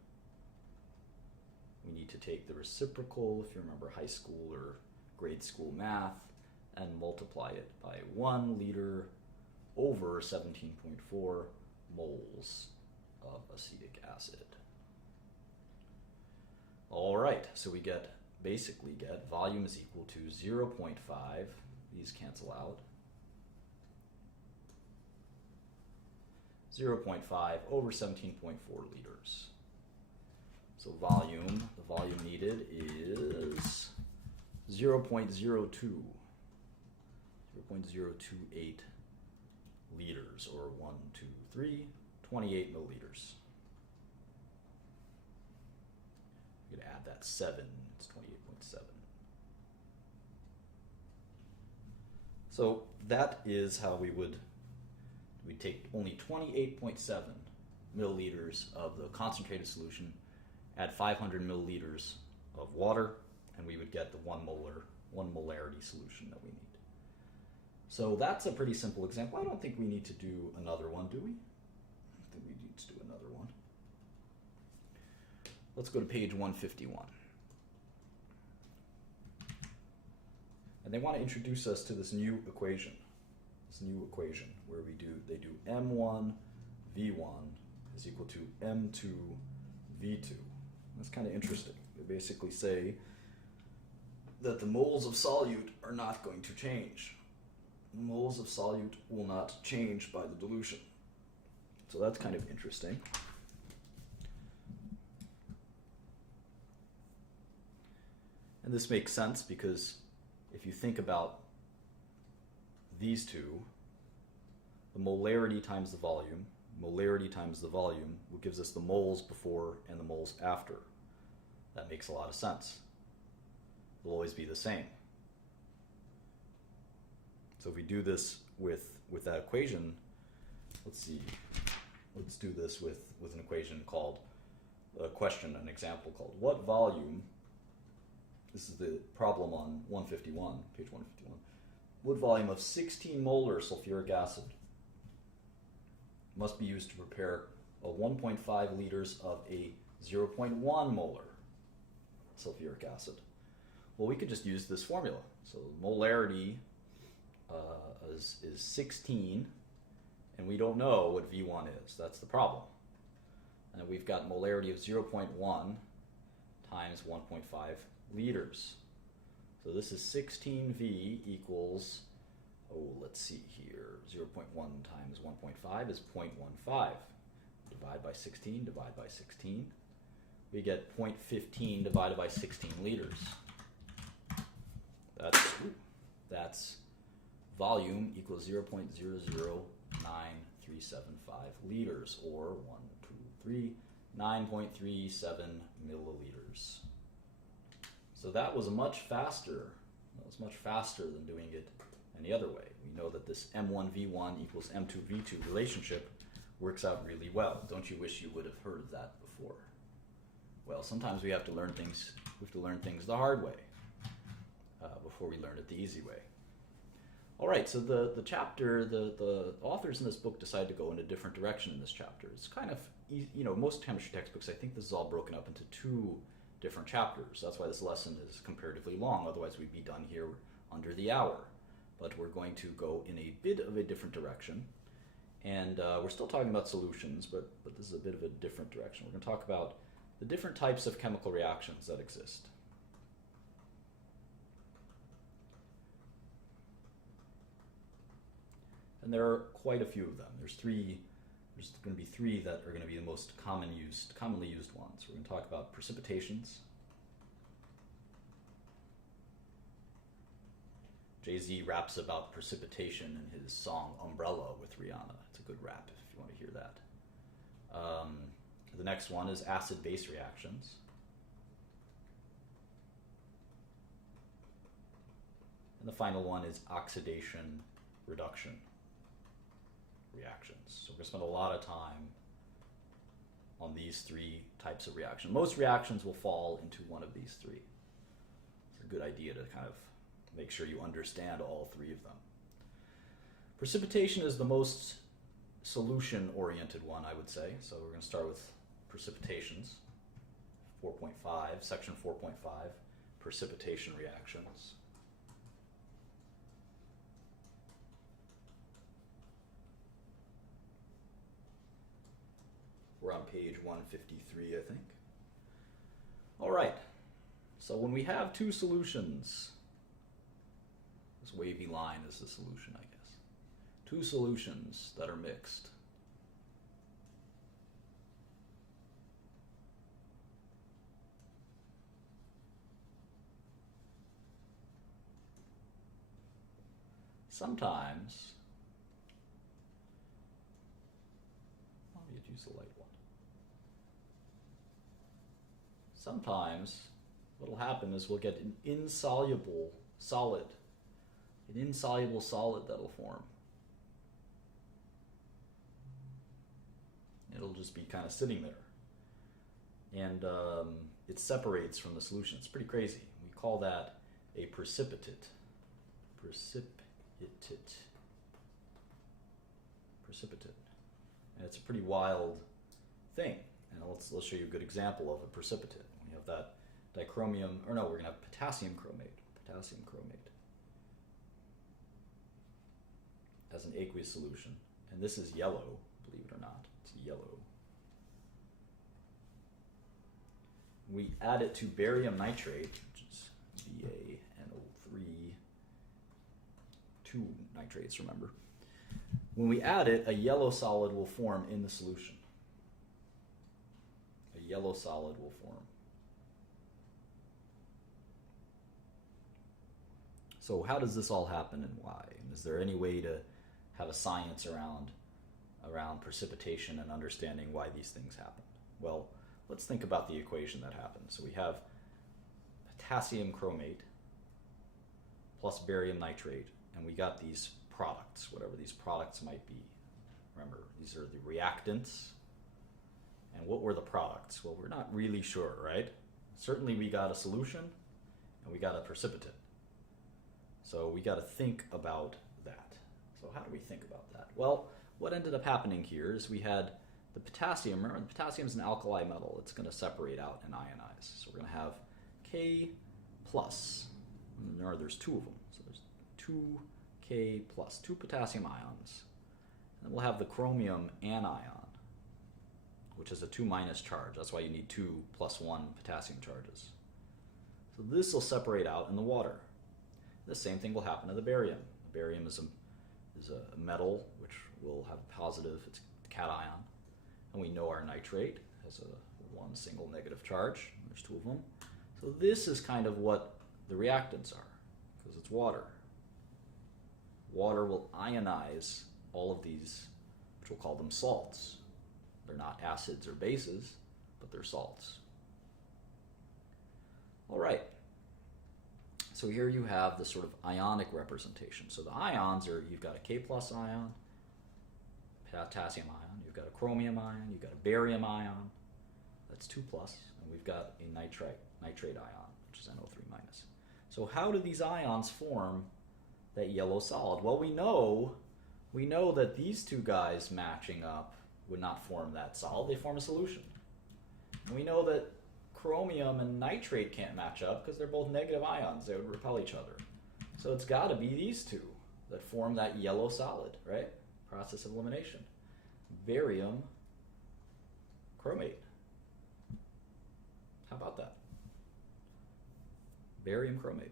We need to take the reciprocal, if you remember high school or grade school math, and multiply it by 1 liter over 17.4 moles of acetic acid. All right, so we basically get volume is equal to 0.5, these cancel out, 0.5 over 17.4 liters. So the volume needed is 0.028 liters, or 28 milliliters. I'm going to add that 7, it's 28.7. So that is how we'd take only 28.7 milliliters of the concentrated solution, add 500 milliliters of water, and we would get the 1 molarity solution that we need. So that's a pretty simple example. I don't think we need to do another one, do we? I don't think we need to do another one. Let's go to page 151. And they want to introduce us to this new equation. Where they do M1 V1 is equal to M2 V2. That's kind of interesting. They basically say that the moles of solute are not going to change. The moles of solute will not change by the dilution. So that's kind of interesting. And this makes sense because if you think about these two, the molarity times the volume what gives us the moles before and the moles after. That makes a lot of sense. It'll always be the same. So if we do this with that equation, let's see. Let's do this with an equation called an example called what volume, this is the problem on 151, page 151, what volume of 16 molar sulfuric acid must be used to prepare a 1.5 liters of a 0.1 molar sulfuric acid? Well, we could just use this formula. So molarity is 16, and we don't know what V1 is. That's the problem. And we've got molarity of 0.1 times 1.5 liters. So this is 16V equals, let's see here, 0.1 times 1.5 is 0.15. Divide by 16, divide by 16. We get 0.15 divided by 16 liters. That's volume equals 0.009375 liters, or 9.37 milliliters. So that was much faster. That was much faster than doing it any other way. We know that this M1V1 equals M2V2 relationship works out really well. Don't you wish you would have heard of that before? Well, sometimes we have to learn things. We have to learn things the hard way before we learn it the easy way. All right, so the chapter, the authors in this book decided to go in a different direction in this chapter. It's kind of, most chemistry textbooks, I think this is all broken up into 2 different chapters. That's why this lesson is comparatively long. Otherwise, we'd be done here under the hour. But we're going to go in a bit of a different direction. And we're still talking about solutions, but this is a bit of a different direction. We're going to talk about the different types of chemical reactions that exist. And there are quite a few of them. There's going to be three that are going to be the most commonly used ones. We're going to talk about precipitations. Jay-Z raps about precipitation in his song Umbrella with Rihanna. It's a good rap if you want to hear that. The next one is acid-base reactions. And the final one is oxidation-reduction reactions. So we're going to spend a lot of time on these three types of reaction. Most reactions will fall into one of these three. It's a good idea to kind of make sure you understand all three of them. Precipitation is the most solution-oriented one, I would say. So we're going to start with precipitations. 4.5, section 4.5, precipitation reactions. We're on page 153, I think. All right, so when we have two solutions, this wavy line is the solution, I guess. Two solutions that are mixed. Sometimes, let me use the light one. Sometimes what will happen is we'll get an insoluble solid that'll form. It'll just be kind of sitting there. And it separates from the solution. It's pretty crazy. We call that a precipitate. Precipitate. And it's a pretty wild thing. And let's show you a good example of a precipitate. We have that dichromium, or no, we're going to have potassium chromate as an aqueous solution. And this is yellow, believe it or not. It's yellow. We add it to barium nitrate, which is BaNO3, 2 nitrates, remember. When we add it, a yellow solid will form in the solution. A yellow solid will form. So how does this all happen and why? And is there any way to have a science around precipitation and understanding why these things happen? Well, let's think about the equation that happens. So we have potassium chromate plus barium nitrate, and we got these products, whatever these products might be. Remember, these are the reactants. And what were the products? Well, we're not really sure, right? Certainly we got a solution and we got a precipitate. So we got to think about that. So how do we think about that? Well, what ended up happening here is we had the potassium. Remember, the potassium is an alkali metal. It's going to separate out and ionize. So we're going to have K plus. And there's two of them. So there's 2K plus, 2 potassium ions. And then we'll have the chromium anion, which is a 2 minus charge. That's why you need 2 plus 1 potassium charges. So this will separate out in the water. The same thing will happen to the barium. The barium is a metal which will have a positive, it's a cation. And we know our nitrate has a 1 single negative charge. There's 2 of them. So this is kind of what the reactants are, because it's water. Water will ionize all of these, which we'll call them salts. They're not acids or bases, but they're salts. All right. So here you have the sort of ionic representation. So the ions are, you've got a K plus ion, potassium ion, you've got a chromium ion, you've got a barium ion, that's 2 plus, and we've got a nitrate ion, which is NO3 minus. So how do these ions form that yellow solid? Well, we know that these two guys matching up would not form that solid, they form a solution. And we know that chromium and nitrate can't match up because they're both negative ions, they would repel each other. So it's got to be these two that form that yellow solid, right? Process of elimination. barium chromate. How about that? Barium chromate.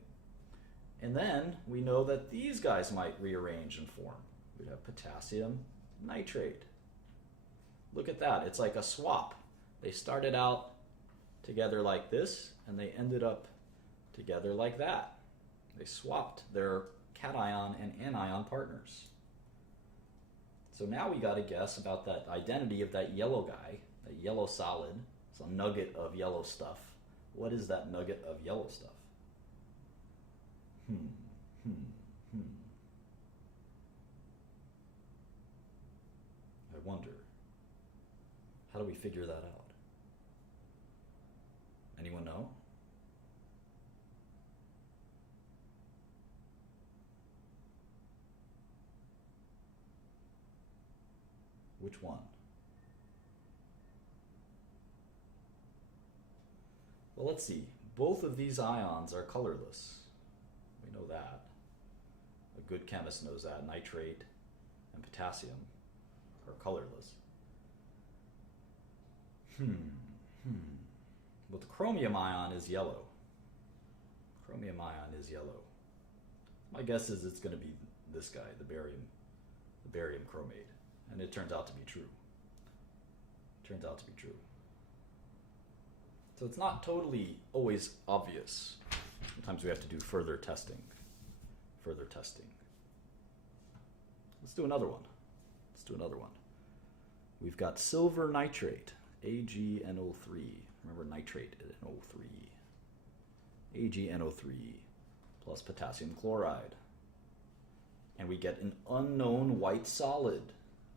And then we know that these guys might rearrange and form. We'd have potassium nitrate. Look at that. It's like a swap. They started out together like this, and they ended up together like that. They swapped their cation and anion partners. So now we got to guess about that identity of that yellow guy, that yellow solid. It's a nugget of yellow stuff. What is that nugget of yellow stuff? I wonder. How do we figure that out? Anyone know? Which one? Well, let's see. Both of these ions are colorless. We know that. A good chemist knows that. Nitrate and potassium are colorless. But the chromium ion is yellow. Chromium ion is yellow. My guess is it's going to be this guy, the barium chromate. And it turns out to be true. Turns out to be true. So it's not totally always obvious. Sometimes we have to do further testing. Let's do another one. We've got silver nitrate, AgNO3. Remember nitrate is NO3. AgNO3 plus potassium chloride. And we get an unknown white solid.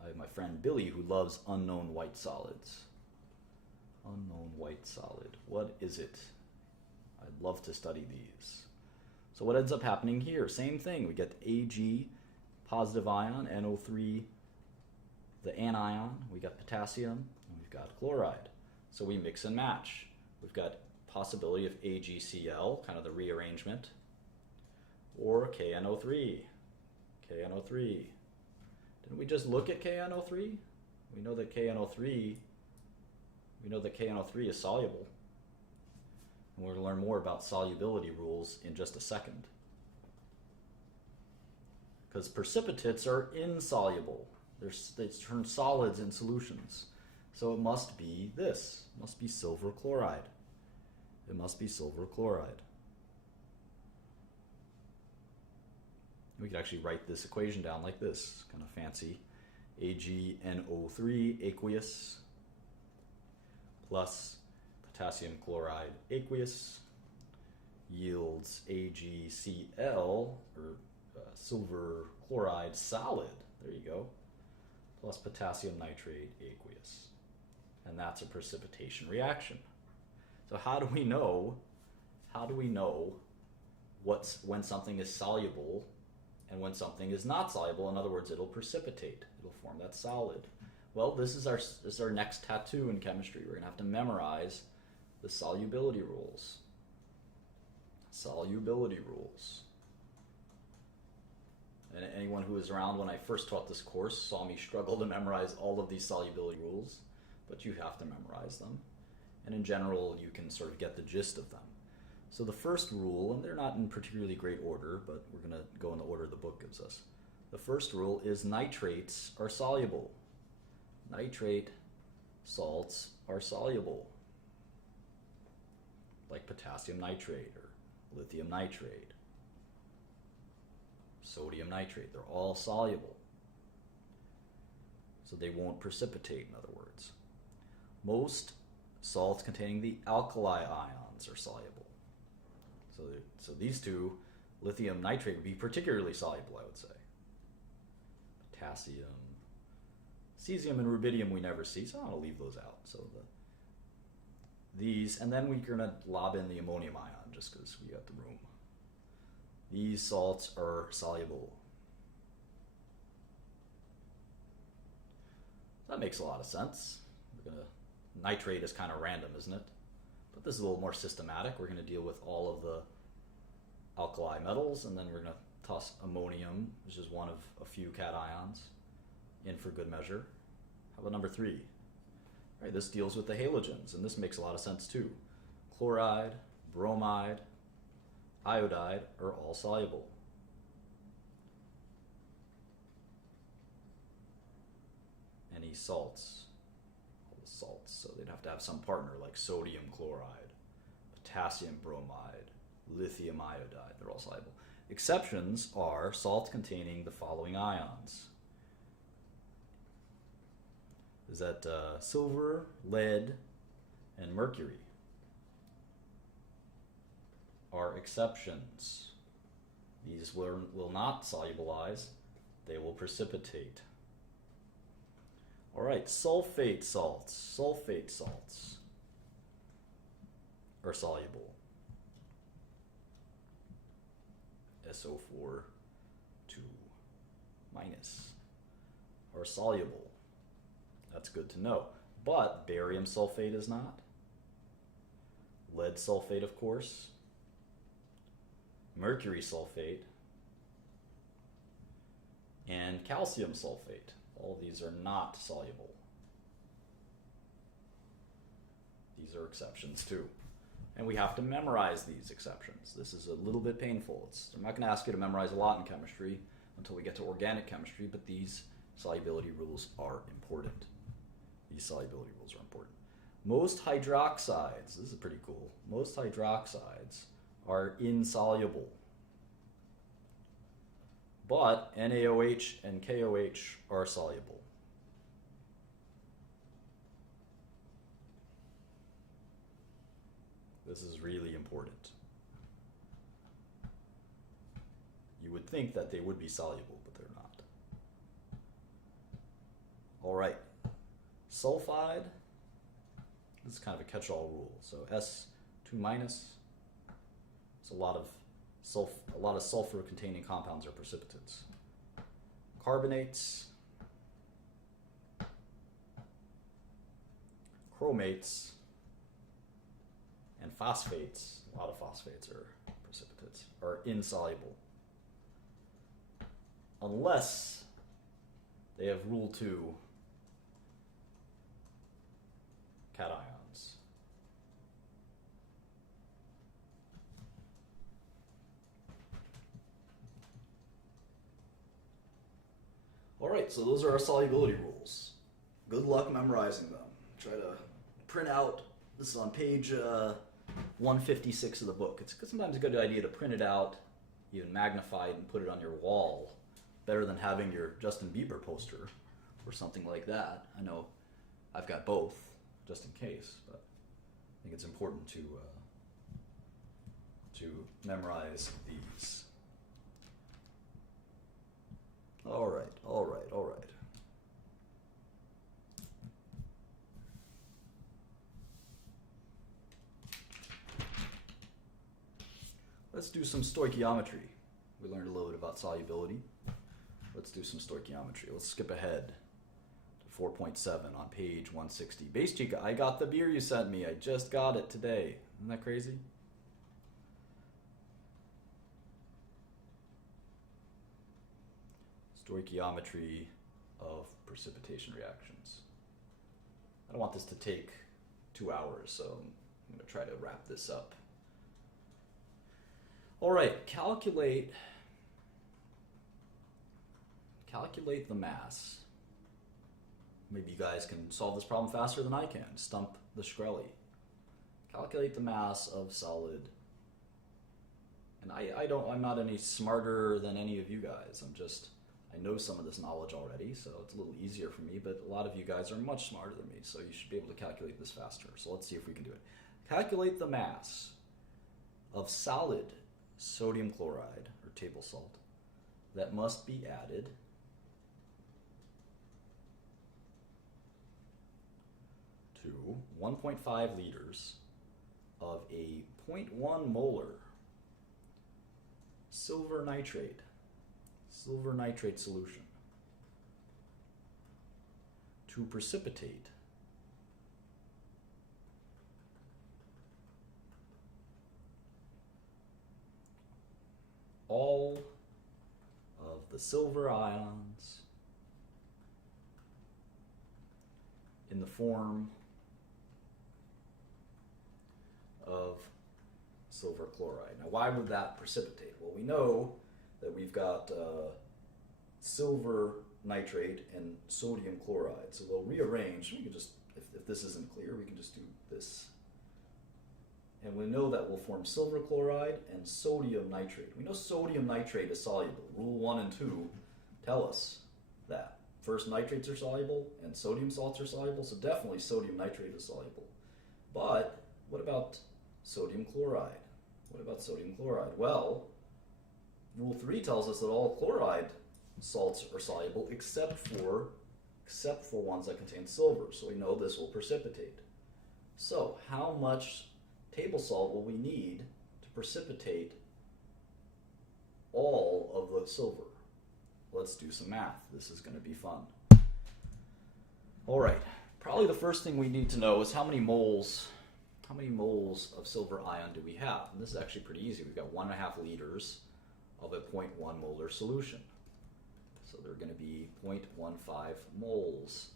I have my friend Billy who loves unknown white solids. Unknown white solid. What is it? I'd love to study these. So what ends up happening here? Same thing. We get Ag, positive ion, NO3, the anion. We got potassium, and we've got chloride. So we mix and match. We've got possibility of AgCl, kind of the rearrangement, or KNO3. KNO3. Didn't we just look at KNO3? We know that KNO3 is soluble. And we're going to learn more about solubility rules in just a second. Because precipitates are insoluble. They turn solids in solutions. So it must be this. It must be silver chloride. It must be silver chloride. We could actually write this equation down like this, kind of fancy. AgNO3 aqueous plus potassium chloride aqueous yields AgCl, or silver chloride solid, there you go, plus potassium nitrate aqueous. And that's a precipitation reaction. So how do we know when something is soluble and when something is not soluble? In other words, it'll precipitate. It'll form that solid. Well, this is our next tattoo in chemistry. We're going to have to memorize the solubility rules. Solubility rules. And anyone who was around when I first taught this course saw me struggle to memorize all of these solubility rules, but you have to memorize them. And in general, you can sort of get the gist of them. So the first rule, and they're not in particularly great order, but we're going to go in the order the book gives us. The first rule is nitrates are soluble. Nitrate salts are soluble, like potassium nitrate or lithium nitrate, sodium nitrate. They're all soluble. So they won't precipitate, in other words. Most salts containing the alkali ions are soluble. So these two, lithium nitrate would be particularly soluble, I would say. Potassium, cesium and rubidium we never see, so I'm going to leave those out. So these, and then we're going to lob in the ammonium ion just because we got the room. These salts are soluble. That makes a lot of sense. Nitrate is kind of random, isn't it? But this is a little more systematic. We're going to deal with all of the alkali metals, and then we're going to toss ammonium, which is one of a few cations, in for good measure. How about number 3? All right, this deals with the halogens, and this makes a lot of sense too. Chloride, bromide, iodide are all soluble. Any salts, all the salts, so they'd have to have some partner like sodium chloride, potassium bromide, lithium iodide, they're all soluble. Exceptions are salts containing the following ions. Is that silver, lead, and mercury are exceptions. These will not solubilize, they will precipitate. All right, sulfate salts are soluble. SO4 2 minus are soluble. That's good to know. But barium sulfate is not. Lead sulfate, of course. Mercury sulfate. And calcium sulfate. All these are not soluble. These are exceptions too. And we have to memorize these exceptions. This is a little bit painful. I'm not going to ask you to memorize a lot in chemistry until we get to organic chemistry, but these solubility rules are important. These solubility rules are important. Most hydroxides, this is pretty cool, most hydroxides are insoluble. But NaOH and KOH are soluble. This is really important. You would think that they would be soluble, but they're not. All right. Sulfide, this is kind of a catch-all rule. So S2 minus, so a lot of sulfur-containing compounds are precipitates. Carbonates, chromates, and phosphates, a lot of phosphates are precipitates, are insoluble. Unless they have rule 2 cations. All right, so those are our solubility rules. Good luck memorizing them. Try to print out, this is on page 156 of the book. It's sometimes a good idea to print it out, even magnify it and put it on your wall. Better than having your Justin Bieber poster or something like that. I know I've got both, just in case, but I think it's important to memorize these. All right. Let's do some stoichiometry. We learned a little bit about solubility. Let's do some stoichiometry. Let's skip ahead to 4.7 on page 160. Base Chica, I got the beer you sent me. I just got it today. Isn't that crazy? Stoichiometry of precipitation reactions. I don't want this to take 2 hours, so I'm going to try to wrap this up. All right, calculate the mass. Maybe you guys can solve this problem faster than I can. Stump the Shkreli. Calculate the mass of solid. And I'm not any smarter than any of you guys. I know some of this knowledge already, so it's a little easier for me, but a lot of you guys are much smarter than me, so you should be able to calculate this faster. So let's see if we can do it. Calculate the mass of solid sodium chloride, or table salt, that must be added to 1.5 liters of a 0.1 molar silver nitrate solution to precipitate all of the silver ions in the form of silver chloride. Now, why would that precipitate? Well, we know that we've got silver nitrate and sodium chloride. So they'll rearrange. We can just, if this isn't clear, we can just do this. And we know that will form silver chloride and sodium nitrate. We know sodium nitrate is soluble. Rule 1 and 2 tell us that. First, nitrates are soluble and sodium salts are soluble, so definitely sodium nitrate is soluble. But what about sodium chloride? What about sodium chloride? Well, Rule 3 tells us that all chloride salts are soluble except for ones that contain silver. So we know this will precipitate. So how much table salt will we need to precipitate all of the silver? Let's do some math. This is going to be fun. All right. Probably the first thing we need to know is how many moles of silver ion do we have? And this is actually pretty easy. We've got 1.5 liters of a 0.1 molar solution. So they're going to be 0.15 moles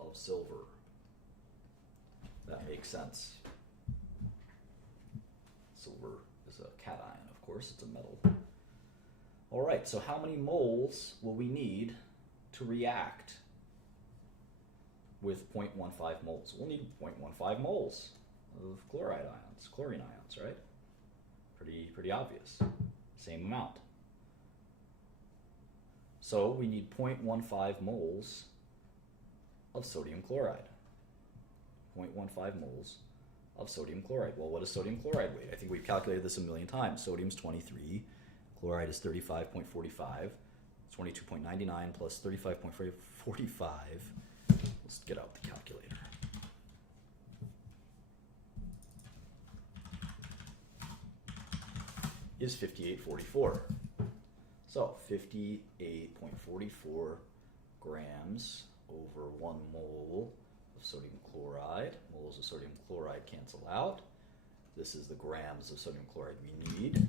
of silver. That makes sense. Silver is a cation, of course. It's a metal. All right, so how many moles will we need to react with 0.15 moles? We'll need 0.15 moles of chlorine ions, right? Pretty obvious. Same amount. So we need 0.15 moles of sodium chloride. 0.15 moles of sodium chloride. Well, what does sodium chloride weigh? I think we've calculated this a million times. Sodium's 23, chloride is 35.45, 22.99 plus 35.45. Let's get out the calculator. Is 58.44. So 58.44 grams over 1 mole of sodium chloride. Moles of sodium chloride cancel out. This is the grams of sodium chloride we need.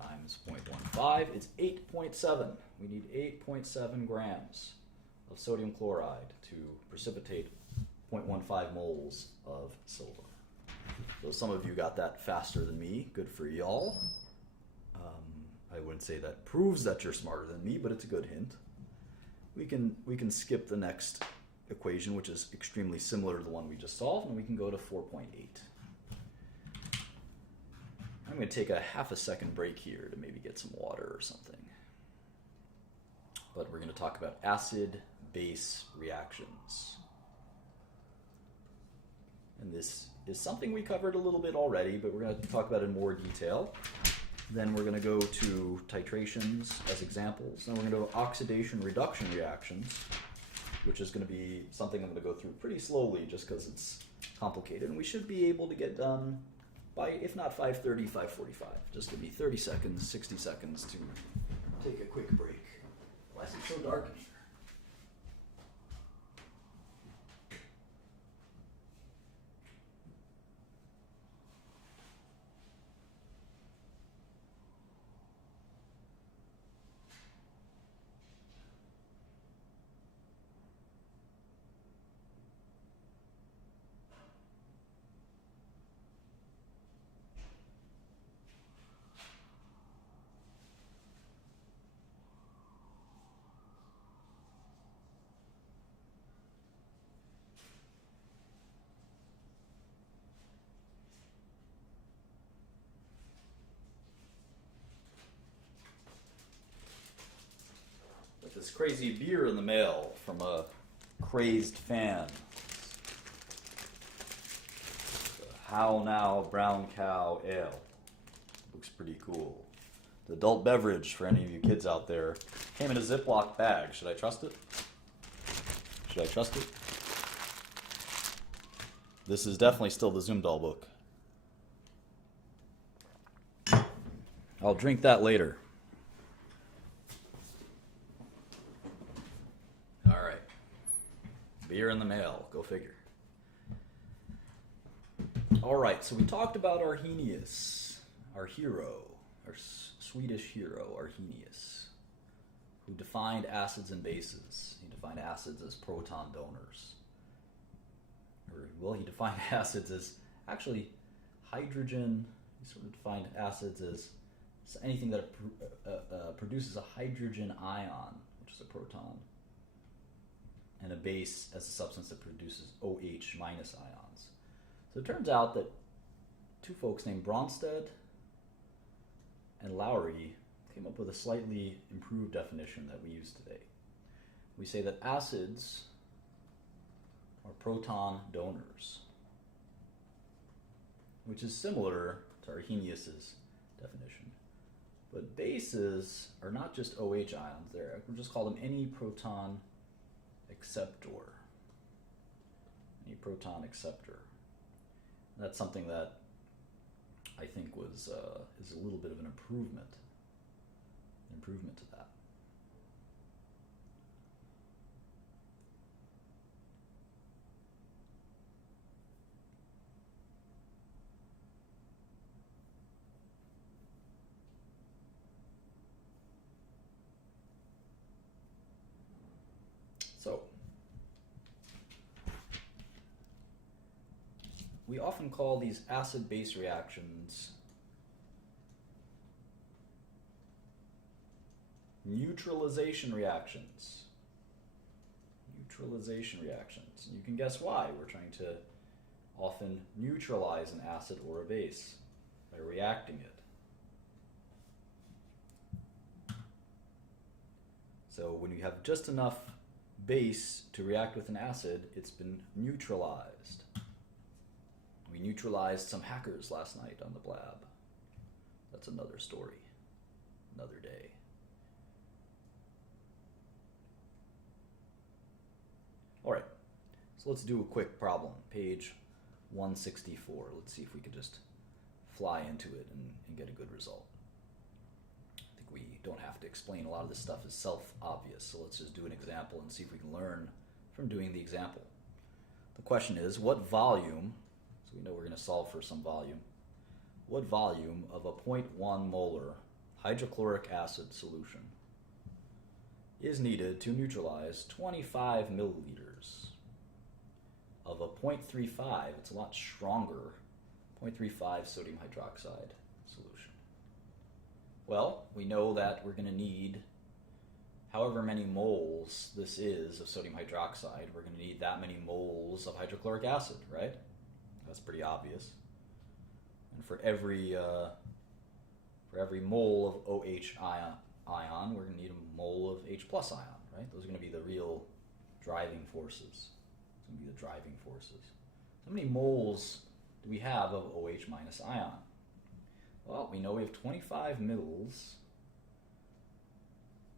Times 0.15, it's 8.7. We need 8.7 grams of sodium chloride to precipitate 0.15 moles of silver. So some of you got that faster than me. Good for y'all. I wouldn't say that proves that you're smarter than me, but it's a good hint. We can skip the next equation, which is extremely similar to the one we just solved, and we can go to 4.8. I'm going to take a half a second break here to maybe get some water or something. But we're going to talk about acid-base reactions. And this is something we covered a little bit already, but we're going to talk about it in more detail. Then we're going to go to titrations as examples. Then we're going to go oxidation reduction reactions, which is going to be something I'm going to go through pretty slowly just because it's complicated. And we should be able to get done by, if not 5:30, 5:45. Just give me 30 seconds, 60 seconds to take a quick break. Why is it so dark in here? This crazy beer in the mail from a crazed fan. How Now Brown Cow Ale. Looks pretty cool. The adult beverage for any of you kids out there. Came in a Ziploc bag. Should I trust it? Should I trust it? This is definitely still the Zumdahl book. I'll drink that later. Beer in the mail, go figure. All right, so we talked about Arrhenius, our hero, our Swedish hero, Arrhenius, who defined acids and bases. He defined acids as proton donors. he defined acids as actually hydrogen. He sort of defined acids as anything that produces a hydrogen ion, which is a proton, and a base as a substance that produces OH minus ions. So it turns out that two folks named Bronsted and Lowry came up with a slightly improved definition that we use today. We say that acids are proton donors, which is similar to Arrhenius's definition. But bases are not just OH ions. We'll just call them any proton acceptor. Any proton acceptor. That's something that I think is a little bit of an improvement to that. So, we often call these acid-base reactions neutralization reactions. Neutralization reactions. And you can guess why. We're trying to often neutralize an acid or a base by reacting it. So when you have just enough base to react with an acid, it's been neutralized. We neutralized some hackers last night on the Blab. That's another story, another day. All right, so let's do a quick problem. Page 164. Let's see if we could just fly into it and get a good result. I think we don't have to explain. A lot of this stuff is self-obvious, so let's just do an example and see if we can learn from doing the example. The question is, what volume, so we know we're going to solve for some volume, what volume of a 0.1 molar hydrochloric acid solution is needed to neutralize 25 milliliters of a 0.35, it's a lot stronger, 0.35 sodium hydroxide solution? Well, we know that we're going to need however many moles this is of sodium hydroxide, we're going to need that many moles of hydrochloric acid, right? That's pretty obvious. And for every mole of OH ion, we're going to need a mole of H plus ion, right? Those are going to be the real driving forces. It's going to be the driving forces. How many moles do we have of OH minus ion? Well, we know we have 25 mils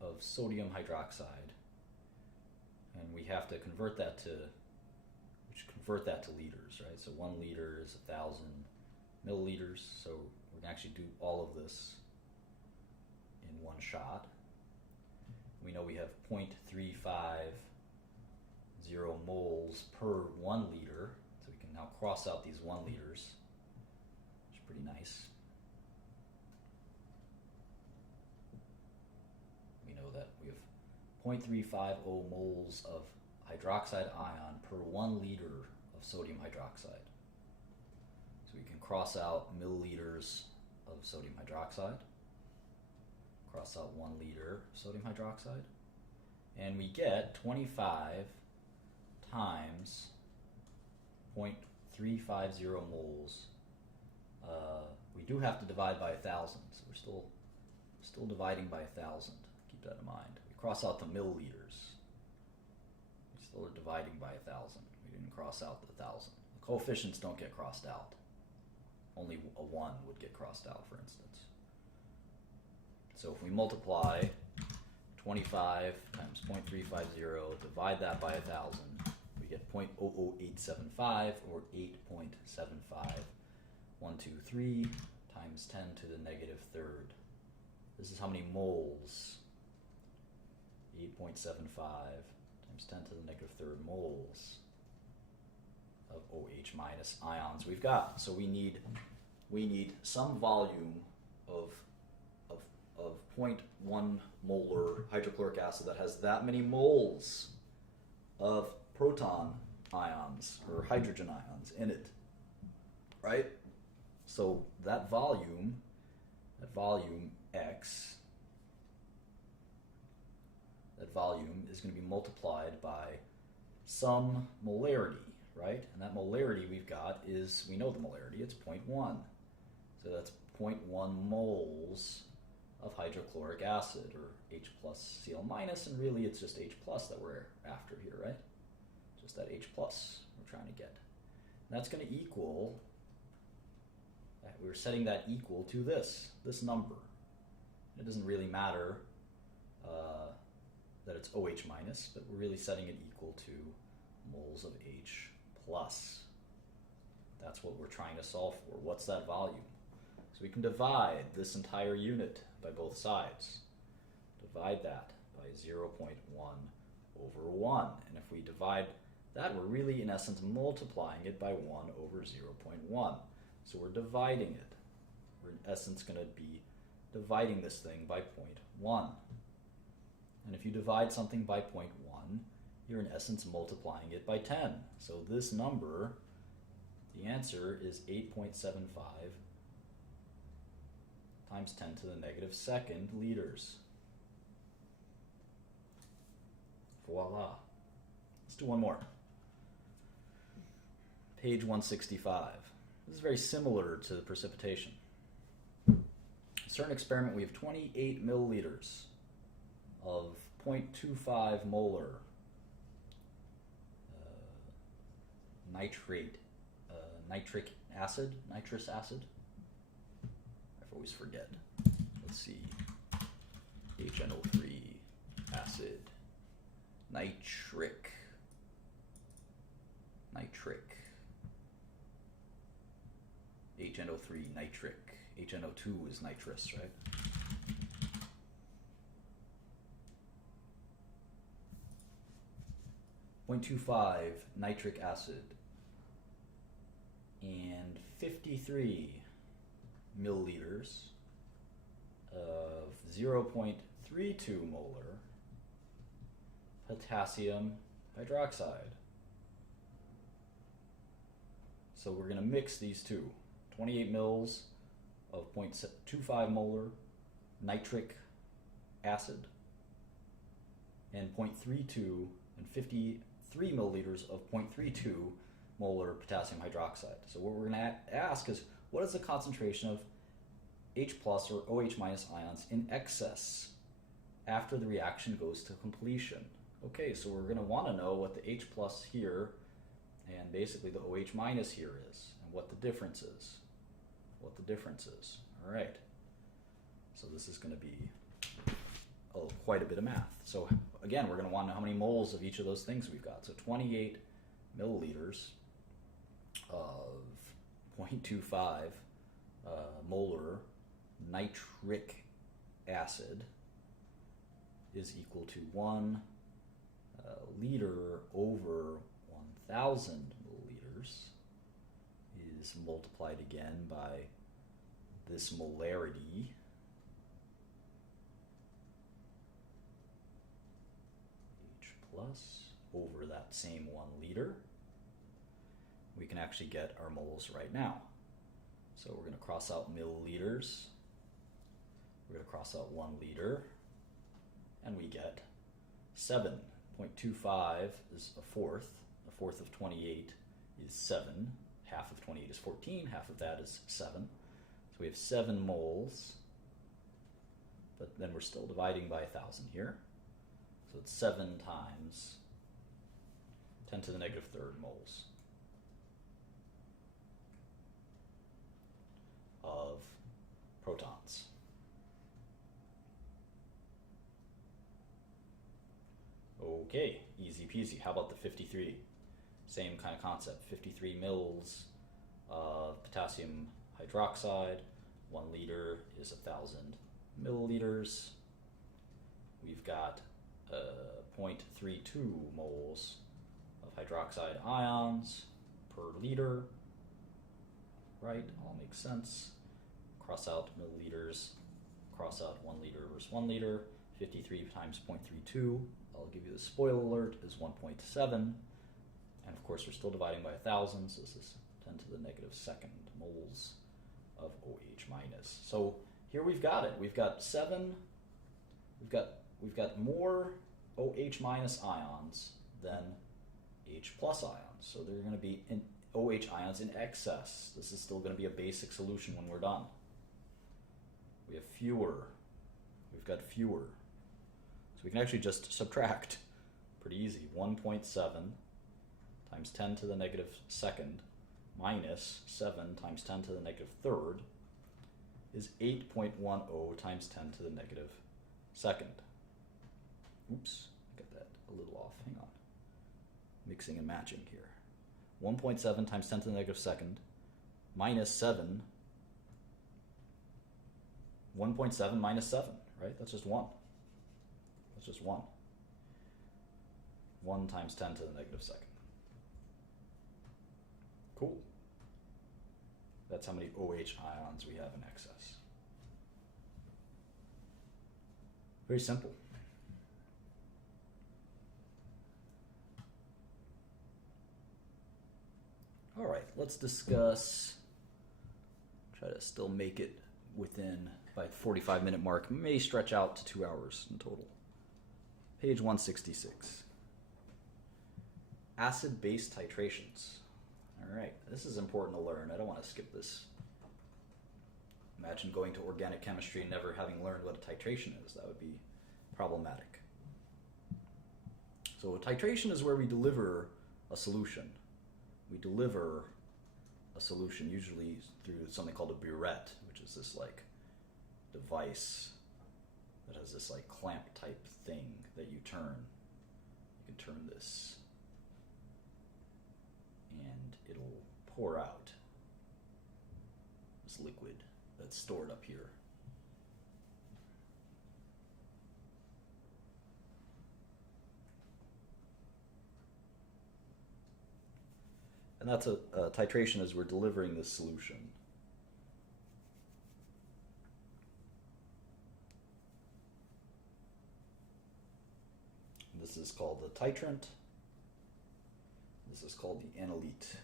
of sodium hydroxide, and we have to convert that to liters, right? So 1 liter is 1,000 milliliters, so we're going to actually do all of this in one shot. We know we have 0.350 moles per 1 liter, so we can now cross out these 1 liters, which is pretty nice. We know that we have 0.350 moles of hydroxide ion per 1 liter of sodium hydroxide. So we can cross out milliliters of sodium hydroxide, cross out 1 liter of sodium hydroxide, and we get 25 times 0.350 moles. We do have to divide by 1,000, so we're still dividing by 1,000. Keep that in mind. We cross out the milliliters. We still are dividing by 1,000. We didn't cross out the 1,000. The coefficients don't get crossed out. Only a 1 would get crossed out, for instance. So if we multiply 25 times 0.350, divide that by 1,000, we get 0.00875, or 8.75. 123 times 10 to the negative third. This is how many moles? 8.75 times 10 to the negative third moles of OH minus ions we've got. So we need some volume of 0.1 molar hydrochloric acid that has that many moles of proton ions, or hydrogen ions in it, right? So that volume X, that volume is going to be multiplied by some molarity, right? And that molarity we've got is, we know the molarity, it's 0.1. So that's 0.1 moles of hydrochloric acid, or H plus Cl minus, and really it's just H plus that we're after here, right? Just that H plus we're trying to get. And that's going to equal, we're setting that equal to this number. It doesn't really matter that it's OH minus, but we're really setting it equal to moles of H plus. That's what we're trying to solve for. What's that volume? So we can divide this entire unit by both sides. Divide that by 0.1 over 1. And if we divide that, we're really in essence multiplying it by 1 over 0.1. So we're dividing it. We're in essence going to be dividing this thing by 0.1. And if you divide something by 0.1, you're in essence multiplying it by 10. So this number, the answer is 8.75 times 10 to the negative second liters. Voila. Let's do one more. Page 165. This is very similar to the precipitation. A certain experiment, we have 28 milliliters of 0.25 molar nitric acid, nitrous acid. I always forget. Let's see. HNO3 acid, nitric. HNO3 nitric. HNO2 is nitrous, right? .25 nitric acid and 53 milliliters of 0.32 molar potassium hydroxide. So we're going to mix these two. 28 mils of 0.25 molar nitric acid and 0.32 and 53 milliliters of 0.32 molar potassium hydroxide. So what we're going to ask is, what is the concentration of H plus or OH minus ions in excess after the reaction goes to completion? Okay, so we're going to want to know what the H plus here and basically the OH minus here is, and what the difference is. All right. So this is going to be quite a bit of math. So again, we're going to want to know how many moles of each of those things we've got. So 28 milliliters of 0.25 molar nitric acid is equal to 1 liter over 1,000 milliliters is multiplied again by this molarity, H plus, over that same 1 liter. We can actually get our moles right now. So we're going to cross out milliliters. We're going to cross out 1 liter. And we get 7.25 is a fourth. A fourth of 28 is 7. Half of 28 is 14. Half of that is 7. So we have 7 moles. But then we're still dividing by 1,000 here. So it's 7 times 10 to the negative third moles of protons. Okay, easy peasy. How about the 53? Same kind of concept. 53 mils of potassium hydroxide. 1 liter is 1,000 milliliters. We've got 0.32 moles of hydroxide ions per liter. Right? All makes sense. Cross out milliliters. Cross out 1 liter versus 1 liter. 53 times 0.32. I'll give you the spoiler alert, is 1.7. And of course, we're still dividing by 1,000, so this is 10 to the negative second moles of OH minus. So here we've got it. We've got 7. We've got more OH minus ions than H plus ions. So they're going to be in OH ions in excess. This is still going to be a basic solution when we're done. We have fewer. We've got fewer. So we can actually just subtract. Pretty easy. 1.7 times 10 to the negative second minus 7 times 10 to the negative third is 8.10 times 10 to the negative second. Oops, I got that a little off. Hang on. Mixing and matching here. 1.7 times 10 to the negative second minus 7. 1.7 minus 7, right? That's just 1. That's just 1. 1 times 10 to the negative second. Cool. That's how many OH ions we have in excess. Very simple. All right, let's discuss, try to still make it within, by the 45-minute mark, may stretch out to 2 hours in total. Page 166. Acid-base titrations. All right, this is important to learn. I don't want to skip this. Imagine going to organic chemistry and never having learned what a titration is. That would be problematic. So a titration is where we deliver a solution. We deliver a solution usually through something called a burette, which is this like device that has this like clamp type thing that you turn. You can turn this and it'll pour out this liquid that's stored up here. And that's a titration as we're delivering this solution. This is called the titrant. This is called the analyte,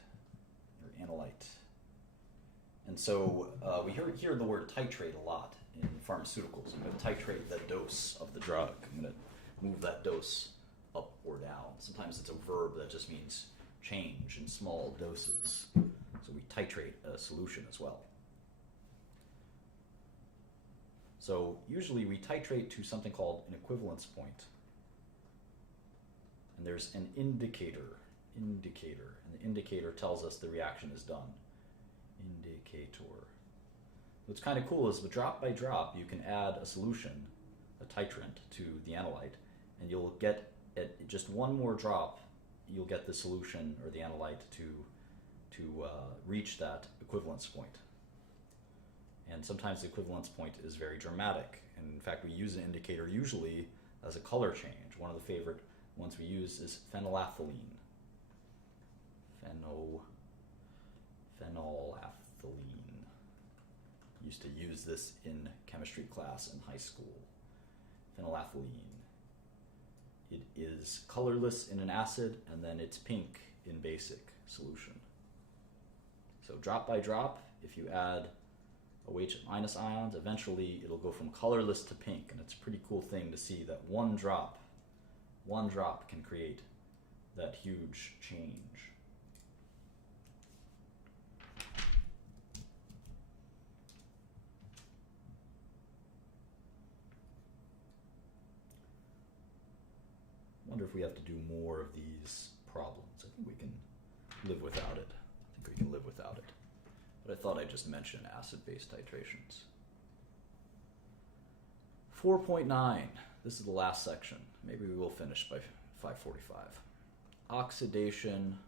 or analyte. And so we hear the word titrate a lot in pharmaceuticals. I'm going to titrate the dose of the drug. I'm going to move that dose up or down. Sometimes it's a verb that just means change in small doses. So we titrate a solution as well. So usually we titrate to something called an equivalence point. And there's an indicator, and the indicator tells us the reaction is done. Indicator. What's kind of cool is with drop by drop, you can add a solution, a titrant, to the analyte, and you'll get at just one more drop, you'll get the solution or the analyte to reach that equivalence point. And sometimes the equivalence point is very dramatic. And in fact, we use an indicator usually as a color change. One of the favorite ones we use is phenylethylamine. Phenylethylamine. Used to use this in chemistry class in high school. Phenylethylamine. It is colorless in an acid, and then it's pink in basic solution. So drop by drop, if you add OH minus ions, eventually it'll go from colorless to pink, and it's a pretty cool thing to see that one drop can create that huge change. Wonder if we have to do more of these problems. I think we can live without it. But I thought I'd just mention acid-base titrations. 4.9. This is the last section. Maybe we will finish by 5:45. Oxidation,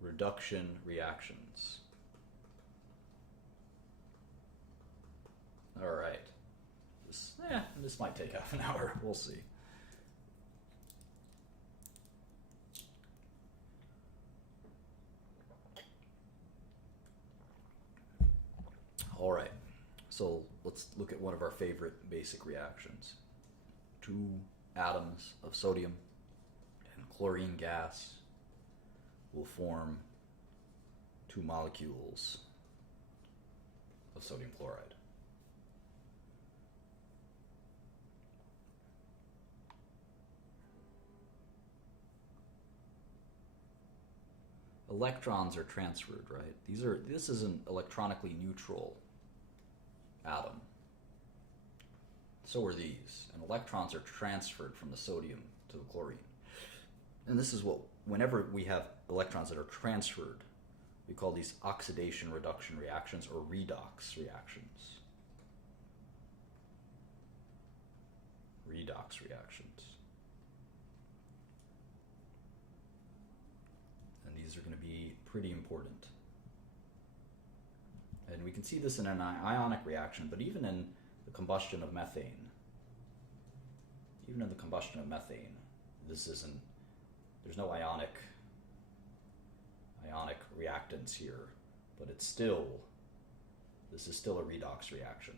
reduction reactions. All right. This might take half an hour. We'll see. All right, so let's look at one of our favorite basic reactions. 2 atoms of sodium and chlorine gas will form 2 molecules of sodium chloride. Electrons are transferred, right? This is an electronically neutral atom. So are these. And electrons are transferred from the sodium to the chlorine. And this is what, whenever we have electrons that are transferred, we call these oxidation reduction reactions or redox reactions. Redox reactions. And these are going to be pretty important. And we can see this in an ionic reaction, but even in the combustion of methane, there's no ionic reactants here, but this is still a redox reaction.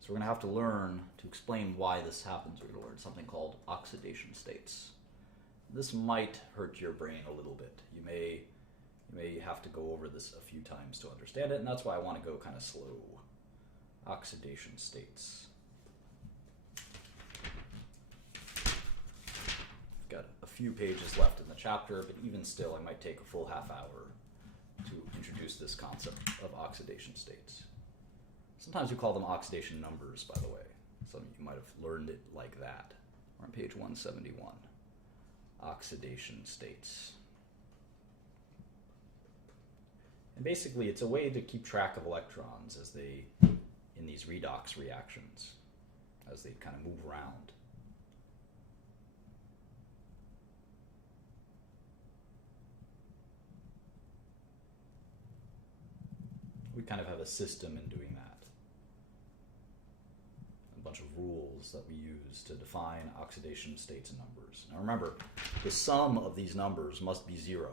So we're going to have to learn to explain why this happens. We're going to learn something called oxidation states. This might hurt your brain a little bit. You may have to go over this a few times to understand it, and that's why I want to go kind of slow. Oxidation states. I've got a few pages left in the chapter, but even still, I might take a full half hour to introduce this concept of oxidation states. Sometimes we call them oxidation numbers, by the way. Some of you might have learned it like that. We're on page 171. Oxidation states. And basically, it's a way to keep track of electrons as in these redox reactions, as they kind of move around. We kind of have a system in doing that. A bunch of rules that we use to define oxidation states and numbers. Now remember, the sum of these numbers must be 0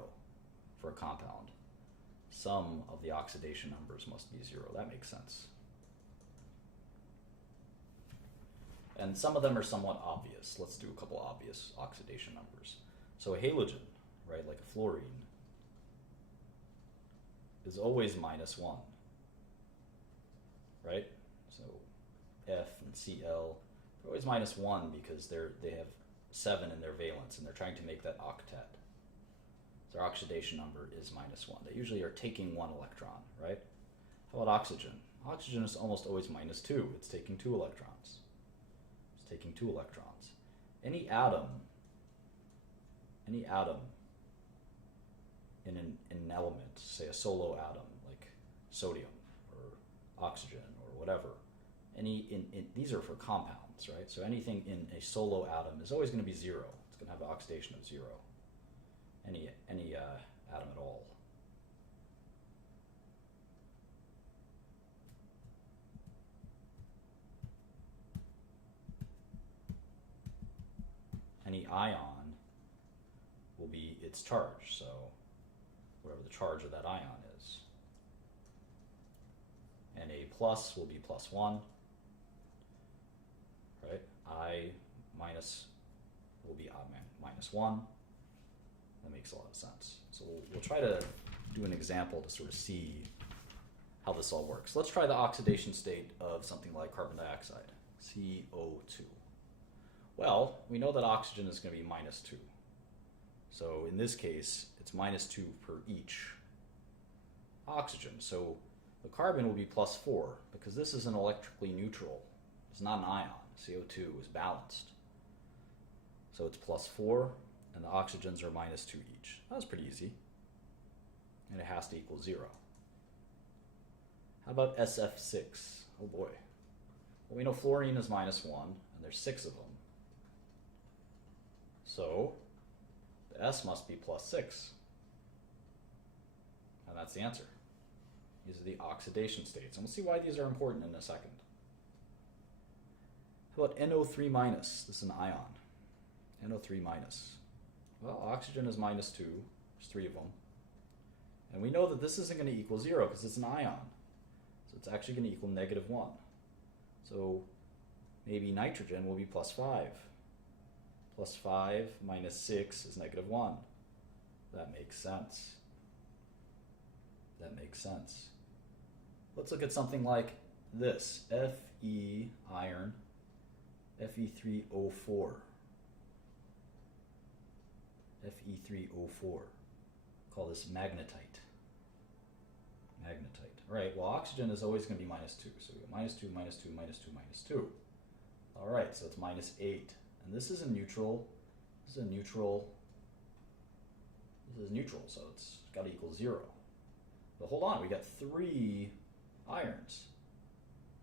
for a compound. Sum of the oxidation numbers must be 0. That makes sense. And some of them are somewhat obvious. Let's do a couple obvious oxidation numbers. So a halogen, right, like a fluorine, is always -1, right? So F and Cl are always -1 because they have 7 in their valence and they're trying to make that octet. So their oxidation number is -1. They usually are taking 1 electron, right? How about oxygen? Oxygen is almost always -2. It's taking 2 electrons. Any atom in an element, say a solo atom like sodium or oxygen or whatever, these are for compounds, right? So anything in a solo atom is always going to be 0. It's going to have an oxidation of 0. Any atom at all. Any ion will be its charge, so whatever the charge of that ion is. And a plus will be +1, right? I minus will be -1. That makes a lot of sense. So we'll try to do an example to sort of see how this all works. Let's try the oxidation state of something like carbon dioxide, CO2. Well, we know that oxygen is going to be -2. So in this case, it's -2 per each oxygen. So the carbon will be +4 because this is an electrically neutral. It's not an ion. CO2 is balanced. So it's +4 and the oxygens are -2 each. That was pretty easy. And it has to equal 0. How about SF6? Oh boy. Well, we know fluorine is -1 and there's 6 of them. So the S must be +6. And that's the answer. These are the oxidation states. And we'll see why these are important in a second. How about NO3-? This is an ion. NO3-. Well, oxygen is -2. There's 3 of them. And we know that this isn't going to equal 0 because it's an ion. So it's actually going to equal -1. So maybe nitrogen will be plus 5. Plus 5 minus 6 is negative 1. That makes sense. That makes sense. Let's look at something like this. Fe iron, Fe3O4. Fe3O4. Call this magnetite. Magnetite. All right, well, oxygen is always going to be minus 2. So we go minus 2, minus 2, minus 2, minus 2. All right, so it's minus 8. And this is a neutral. This is a neutral. This is neutral, so it's got to equal 0. But hold on, we got 3 irons.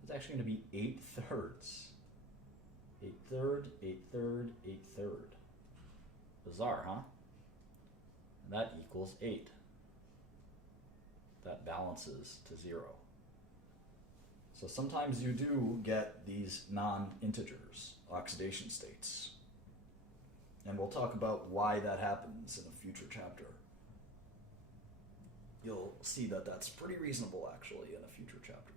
It's actually going to be 8/3. 8/3, 8/3, 8/3. Bizarre, huh? And that equals 8. That balances to 0. So sometimes you do get these non-integers, oxidation states. And we'll talk about why that happens in a future chapter. You'll see that that's pretty reasonable, actually, in a future chapter.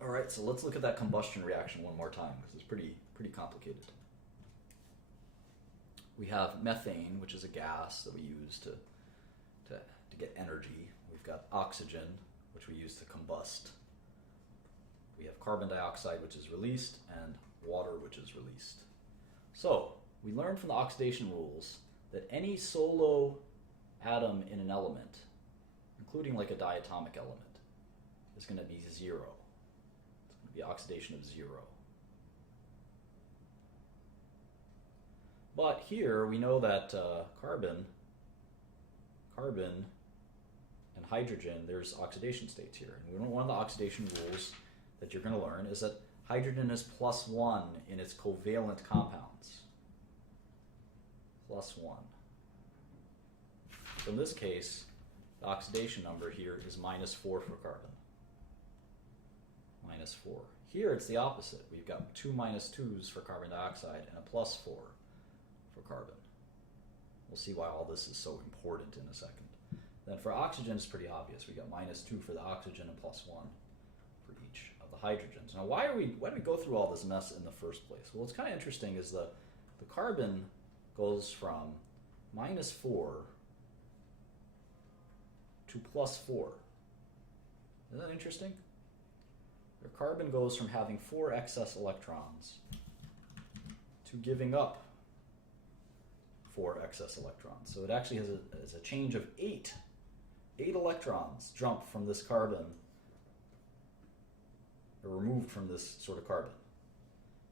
All right, so let's look at that combustion reaction one more time, because it's pretty complicated. We have methane, which is a gas that we use to get energy. We've got oxygen, which we use to combust. We have carbon dioxide, which is released, and water, which is released. So we learned from the oxidation rules that any solo atom in an element, including like a diatomic element, is going to be 0. It's going to be oxidation of 0. But here we know that carbon and hydrogen, there's oxidation states here. And one of the oxidation rules that you're going to learn is that hydrogen is +1 in its covalent compounds. +1. So in this case, the oxidation number here is -4 for carbon. -4. Here it's the opposite. We've got 2 -2s for carbon dioxide and a +4 for carbon. We'll see why all this is so important in a second. Then for oxygen, it's pretty obvious. We got -2 for the oxygen and +1 for each of the hydrogens. Now, why do we go through all this mess in the first place? Well, what's kind of interesting is the carbon goes from -4 to +4. Isn't that interesting? The carbon goes from having 4 excess electrons to giving up 4 excess electrons. So it actually has a change of 8. 8 electrons jump from this carbon, or removed from this sort of carbon.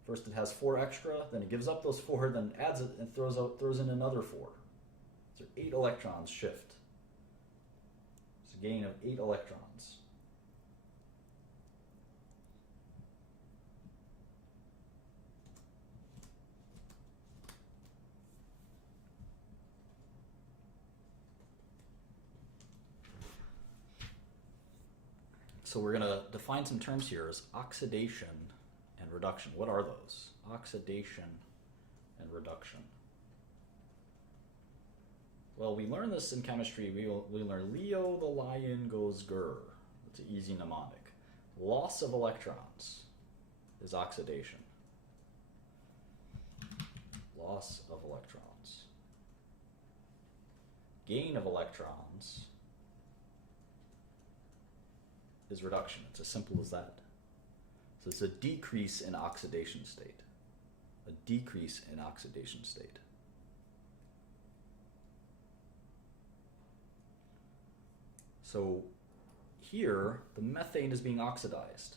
First it has 4 extra, then it gives up those 4, then adds it and throws in another 4. So 8 electrons shift. It's a gain of 8 electrons. So we're going to define some terms here as oxidation and reduction. What are those? Oxidation and reduction. Well, we learn this in chemistry. We learn Leo the lion goes grr. It's an easy mnemonic. Loss of electrons is oxidation. Loss of electrons. Gain of electrons is reduction. It's as simple as that. So it's a decrease in oxidation state. A decrease in oxidation state. So here, the methane is being oxidized.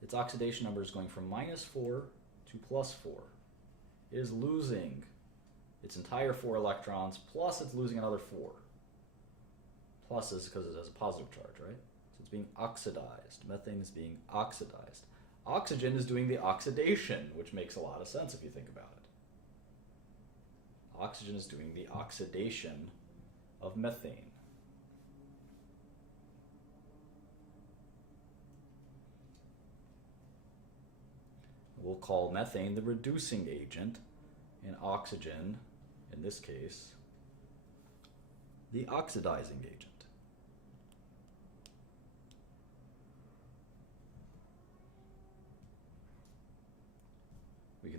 Its oxidation number is going from -4 to +4. It is losing its entire 4 electrons, plus it's losing another 4. Plus is because it has a positive charge, right? It's being oxidized. Methane is being oxidized. Oxygen is doing the oxidation, which makes a lot of sense if you think about it. Oxygen is doing the oxidation of methane. We'll call methane the reducing agent, and oxygen, in this case, the oxidizing agent.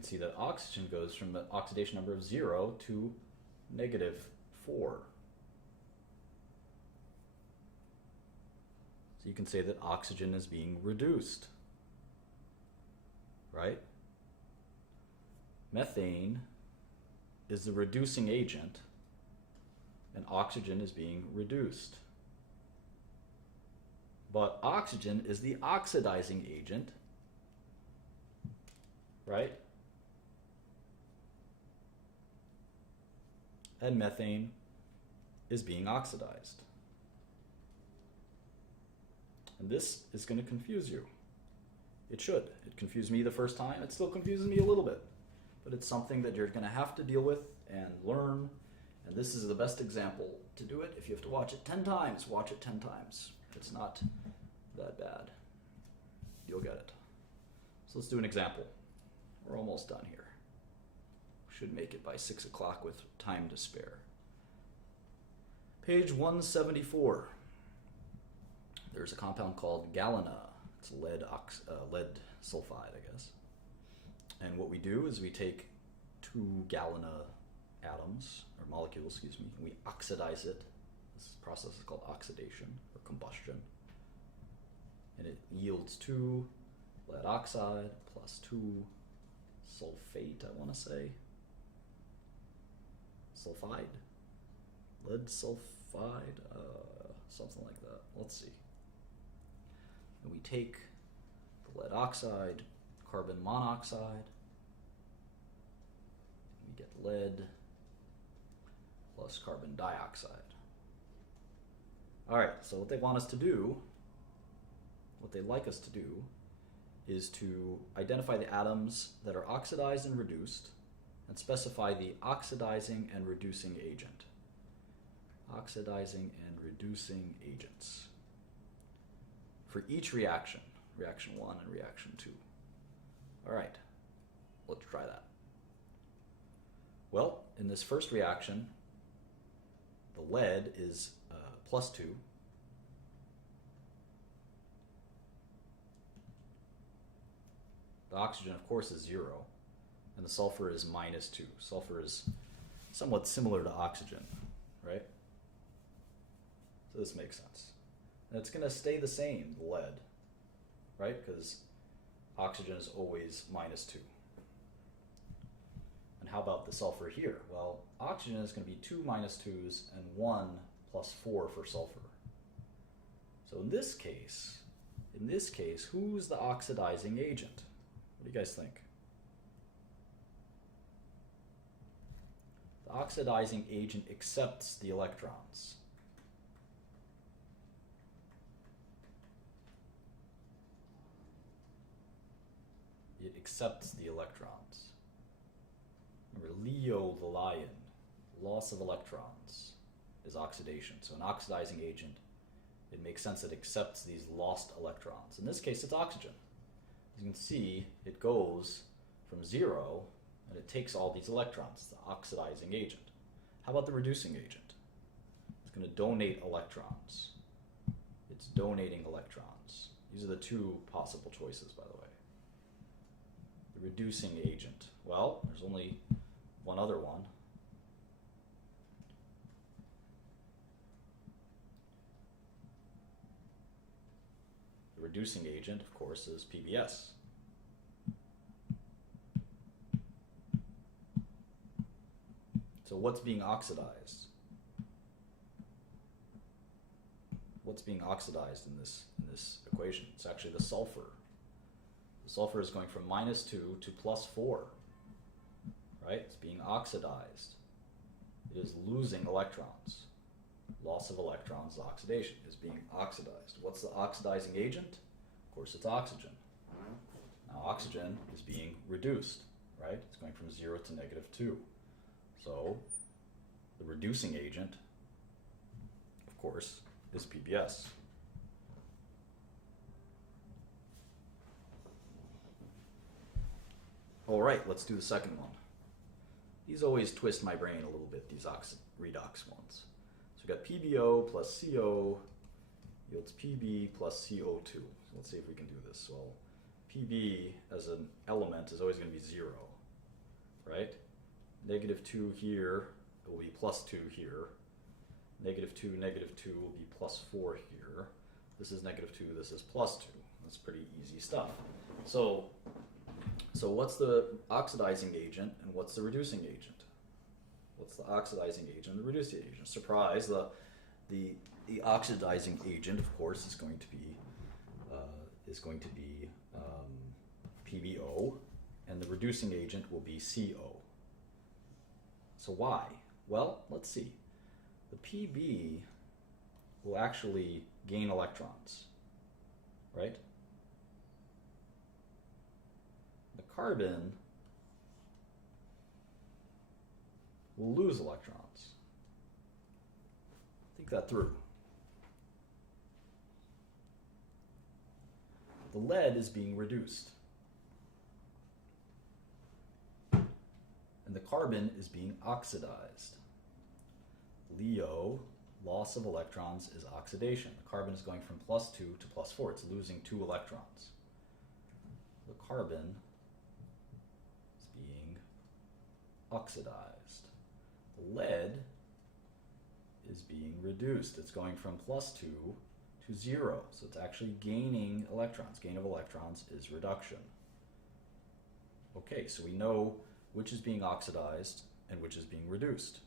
can see that oxygen goes from the oxidation number of 0 to -4. So you can say that oxygen is being reduced, right? Methane is the reducing agent, and oxygen is being reduced. But oxygen is the oxidizing agent, right? And methane is being oxidized. And this is going to confuse you. It should. It confused me the first time. It still confuses me a little bit. But it's something that you're going to have to deal with and learn. And this is the best example to do it. If you have to watch it 10 times, watch it 10 times. It's not that bad. You'll get it. So let's do an example. We're almost done here. Should make it by 6 o'clock with time to spare. Page 174. There's a compound called galena. It's lead sulfide, I guess. And what we do is we take 2 galena atoms, or molecules, excuse me, and we oxidize it. This process is called oxidation or combustion. And it yields 2 lead oxide plus 2 sulfate, I want to say. Sulfide? Lead sulfide? Something like that. Let's see. And we take the lead oxide, carbon monoxide, we get lead plus carbon dioxide. All right, so what they want us to do, what they like us to do, is to identify the atoms that are oxidized and reduced and specify the oxidizing and reducing agent. Oxidizing and reducing agents for each reaction, reaction 1 and reaction 2. All right, let's try that. Well, in this first reaction, the lead is +2. The oxygen, of course, is 0, and the sulfur is -2. Sulfur is somewhat similar to oxygen, right? So this makes sense. And it's going to stay the same, the lead, right? Because oxygen is always -2. And how about the sulfur here? Well, oxygen is going to be 2 -2s and 1 + 4 for sulfur. So in this case, who's the oxidizing agent? What do you guys think? The oxidizing agent accepts the electrons. It accepts the electrons. Remember, Leo the lion, loss of electrons is oxidation. So an oxidizing agent, it makes sense it accepts these lost electrons. In this case, it's oxygen. As you can see, it goes from 0 and it takes all these electrons, the oxidizing agent. How about the reducing agent? It's going to donate electrons. It's donating electrons. These are the 2 possible choices, by the way. The reducing agent. Well, there's only one other one. The reducing agent, of course, is PBS. So what's being oxidized? What's being oxidized in this equation? It's actually the sulfur. The sulfur is going from -2 to +4, right? It's being oxidized. It is losing electrons. Loss of electrons, oxidation, is being oxidized. What's the oxidizing agent? Of course, it's oxygen. Now, oxygen is being reduced, right? It's going from 0 to -2. So, the reducing agent, of course, is PBS. All right, let's do the second one. These always twist my brain a little bit, these redox ones. So we've got PBO plus CO yields PB plus CO2. So let's see if we can do this. Well, PB as an element is always going to be 0. right? Negative 2 here will be plus 2 here. Negative 2 will be plus 4 here. This is negative 2, this is plus 2. That's pretty easy stuff. So what's the oxidizing agent and what's the reducing agent? What's the oxidizing agent and the reducing agent? Surprise, the oxidizing agent, of course, is going to be PbO, and the reducing agent will be CO. So why? Well, let's see. The Pb will actually gain electrons, right? The carbon will lose electrons. Think that through. The lead is being reduced. And the carbon is being oxidized. LEO, loss of electrons, is oxidation. The carbon is going from plus 2 to plus 4. It's losing 2 electrons. The carbon is being oxidized. The lead is being reduced. It's going from plus 2 to 0. So it's actually gaining electrons. Gain of electrons is reduction. Okay, so we know which is being oxidized and which is being reduced.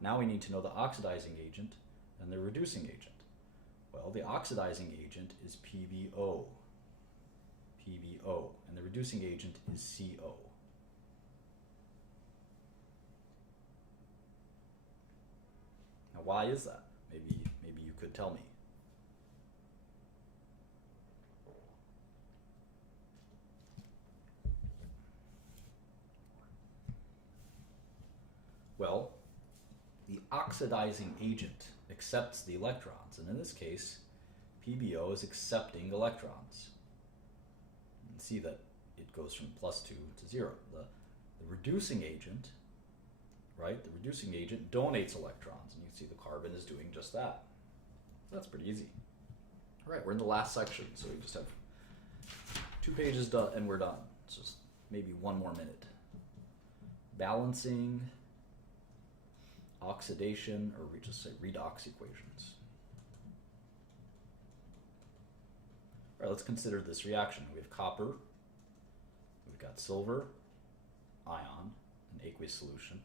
Now we need to know the oxidizing agent and the reducing agent. Well, the oxidizing agent is PbO. PbO. And the reducing agent is CO. Now, why is that? Maybe you could tell me. Well, the oxidizing agent accepts the electrons, and in this case, PbO is accepting electrons. You can see that it goes from plus 2 to 0. The reducing agent, right? The reducing agent donates electrons, and you can see the carbon is doing just that. That's pretty easy. All right, we're in the last section, so we just have 2 pages done, and we're done. It's just maybe 1 more minute. Balancing, oxidation, or we just say redox equations. All right, let's consider this reaction. We have copper, we've got silver, ion, an aqueous solution,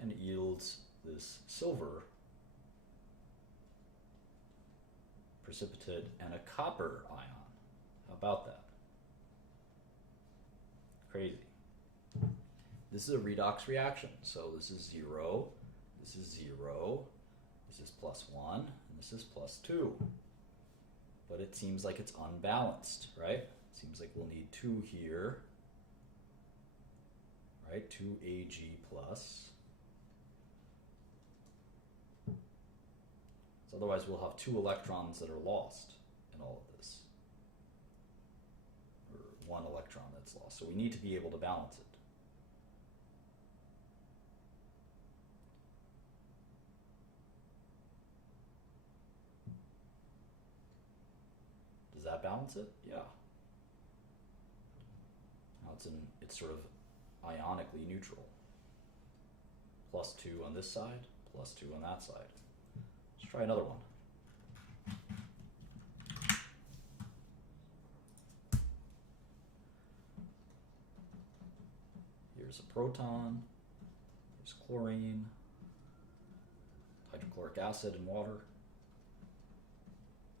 and it yields this silver precipitate and a copper ion. How about that? Crazy. This is a redox reaction. So this is 0, this is 0, this is plus 1, and this is plus 2. But it seems like it's unbalanced, right? It seems like we'll need 2 here, right? 2 Ag plus. So otherwise we'll have 2 electrons that are lost in all of this. Or 1 electron that's lost. So we need to be able to balance it. Does that balance it? Yeah. Now it's sort of ionically neutral. Plus 2 on this side, plus 2 on that side. Let's try another one. Here's a proton, here's chlorine, hydrochloric acid and water.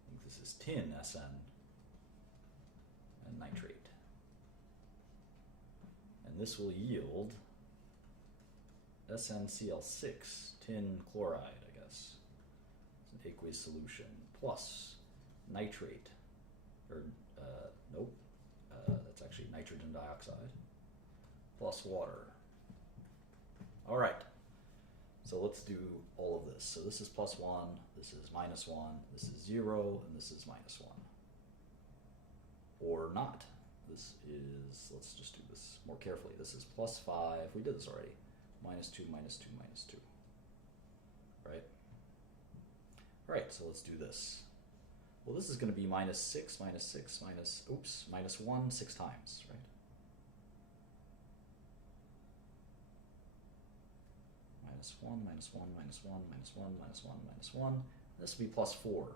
I think this is tin, SN, and nitrate. And this will yield SnCl6, tin chloride, I guess. It's an aqueous solution, plus nitrate, or nope, that's actually nitrogen dioxide, plus water. All right, so let's do all of this. So this is plus 1, this is minus 1, this is 0, and this is minus 1. Or not. This is, let's just do this more carefully. This is plus 5, we did this already. Minus 2, minus 2, minus 2. Right? All right, so let's do this. Well, this is going to be minus 6, minus 6, minus 1 6 times, right? minus 1, minus 1, minus 1, minus 1, minus 1, minus 1. This will be plus 4,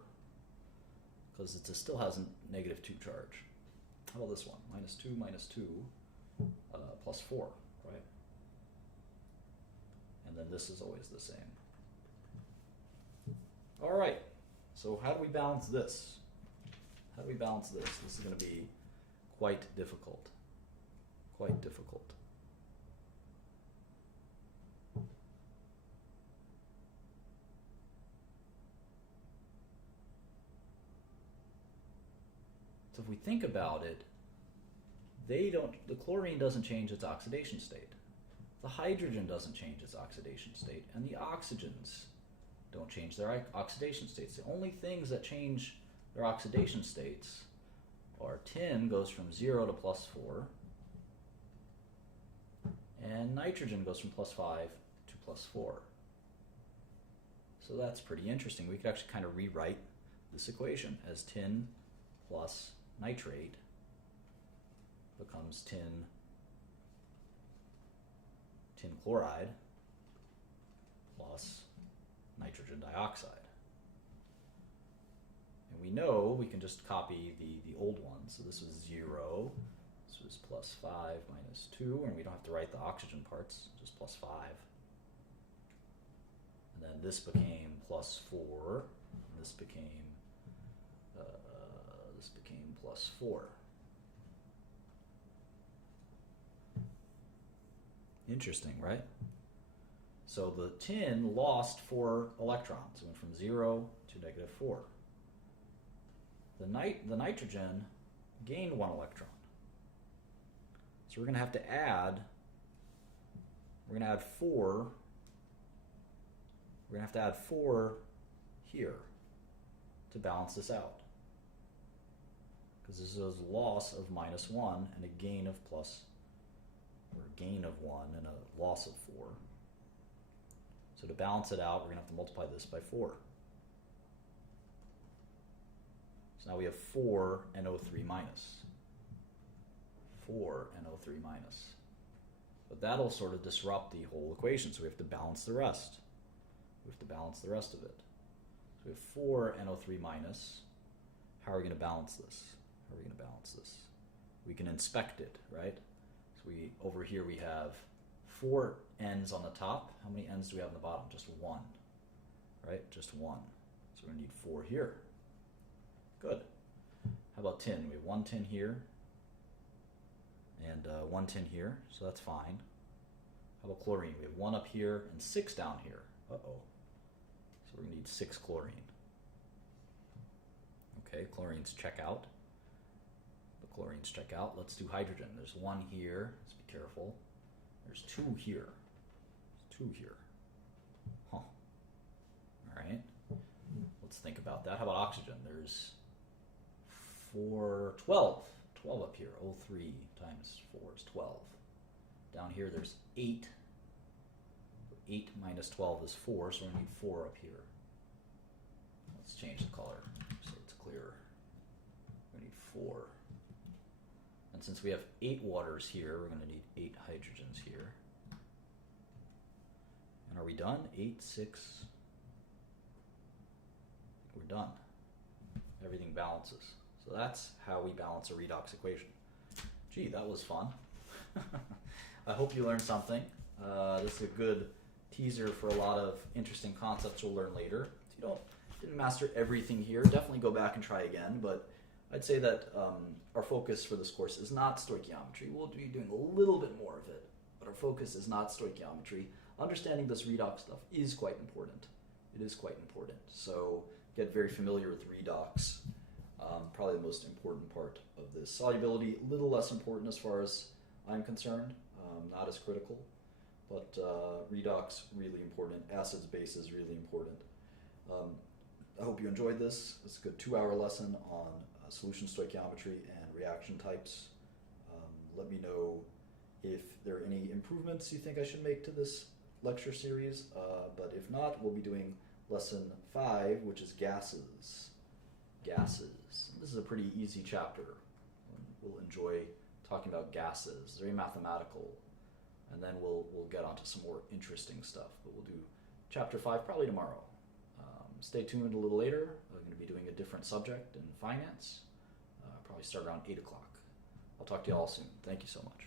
because it still has a negative 2 charge. How about this one? Minus 2, plus 4, right? And then this is always the same. All right, so how do we balance this? How do we balance this? This is going to be quite difficult. Quite difficult. So if we think about it, the chlorine doesn't change its oxidation state. The hydrogen doesn't change its oxidation state, and the oxygens don't change their oxidation states. The only things that change their oxidation states are tin goes from 0 to plus 4, and nitrogen goes from plus 5 to plus 4. So that's pretty interesting. We could actually kind of rewrite this equation as tin plus nitrate becomes tin chloride plus nitrogen dioxide. And we know we can just copy the old one. So this was 0, this was plus 5 minus 2, and we don't have to write the oxygen parts, just plus 5. And then this became plus 4, and this became plus 4. Interesting, right? So the tin lost 4 electrons. It went from 0 to negative 4. The nitrogen gained 1 electron. So we're going to have to add, 4. We're going to have to add 4 here to balance this out. Because this is a loss of minus 1 and a gain of gain of 1 and a loss of 4. So to balance it out, we're going to have to multiply this by 4. So now we have 4 NO3 minus. 4 NO3 minus. But that'll sort of disrupt the whole equation, so we have to balance the rest. We have to balance the rest of it. So we have 4 NO3 minus. How are we going to balance this? How are we going to balance this? We can inspect it, right? So over here we have 4 N's on the top. How many N's do we have on the bottom? Just 1, right? Just 1. So we're going to need 4 here. Good. How about tin? We have 1 tin here and 1 tin here, so that's fine. How about chlorine? We have 1 up here and 6 down here. Uh-oh. So we're going to need 6 chlorine. Okay, chlorines check out. The chlorines check out. Let's do hydrogen. There's 1 here. Let's be careful. There's 2 here. There's 2 here. Huh. All right. Let's think about that. How about oxygen? There's 12 up here. 03 times 4 is 12. Down here there's 8. 8 minus 12 is 4, so we're going to need 4 up here. Let's change the color so it's clearer. We need 4. And since we have 8 waters here, we're going to need 8 hydrogens here. And are we done? 8, 6. We're done. Everything balances. So that's how we balance a redox equation. Gee, that was fun. I hope you learned something. This is a good teaser for a lot of interesting concepts we'll learn later. If you didn't master everything here, definitely go back and try again. But I'd say that our focus for this course is not stoichiometry. We'll be doing a little bit more of it, but our focus is not stoichiometry. Understanding this redox stuff is quite important. It is quite important. So get very familiar with redox. Probably the most important part of this. Solubility, a little less important as far as I'm concerned, not as critical, but redox, really important. Acids, bases, really important. I hope you enjoyed this. It's a good 2-hour lesson on solution stoichiometry and reaction types. Let me know if there are any improvements you think I should make to this lecture series, but if not, we'll be doing lesson 5, which is gases. Gases. This is a pretty easy chapter. We'll enjoy talking about gases. It's very mathematical, and then we'll get onto some more interesting stuff. But we'll do chapter 5 probably tomorrow. Stay tuned a little later. We're going to be doing a different subject in finance. Probably start around 8 o'clock. I'll talk to you all soon. Thank you so much.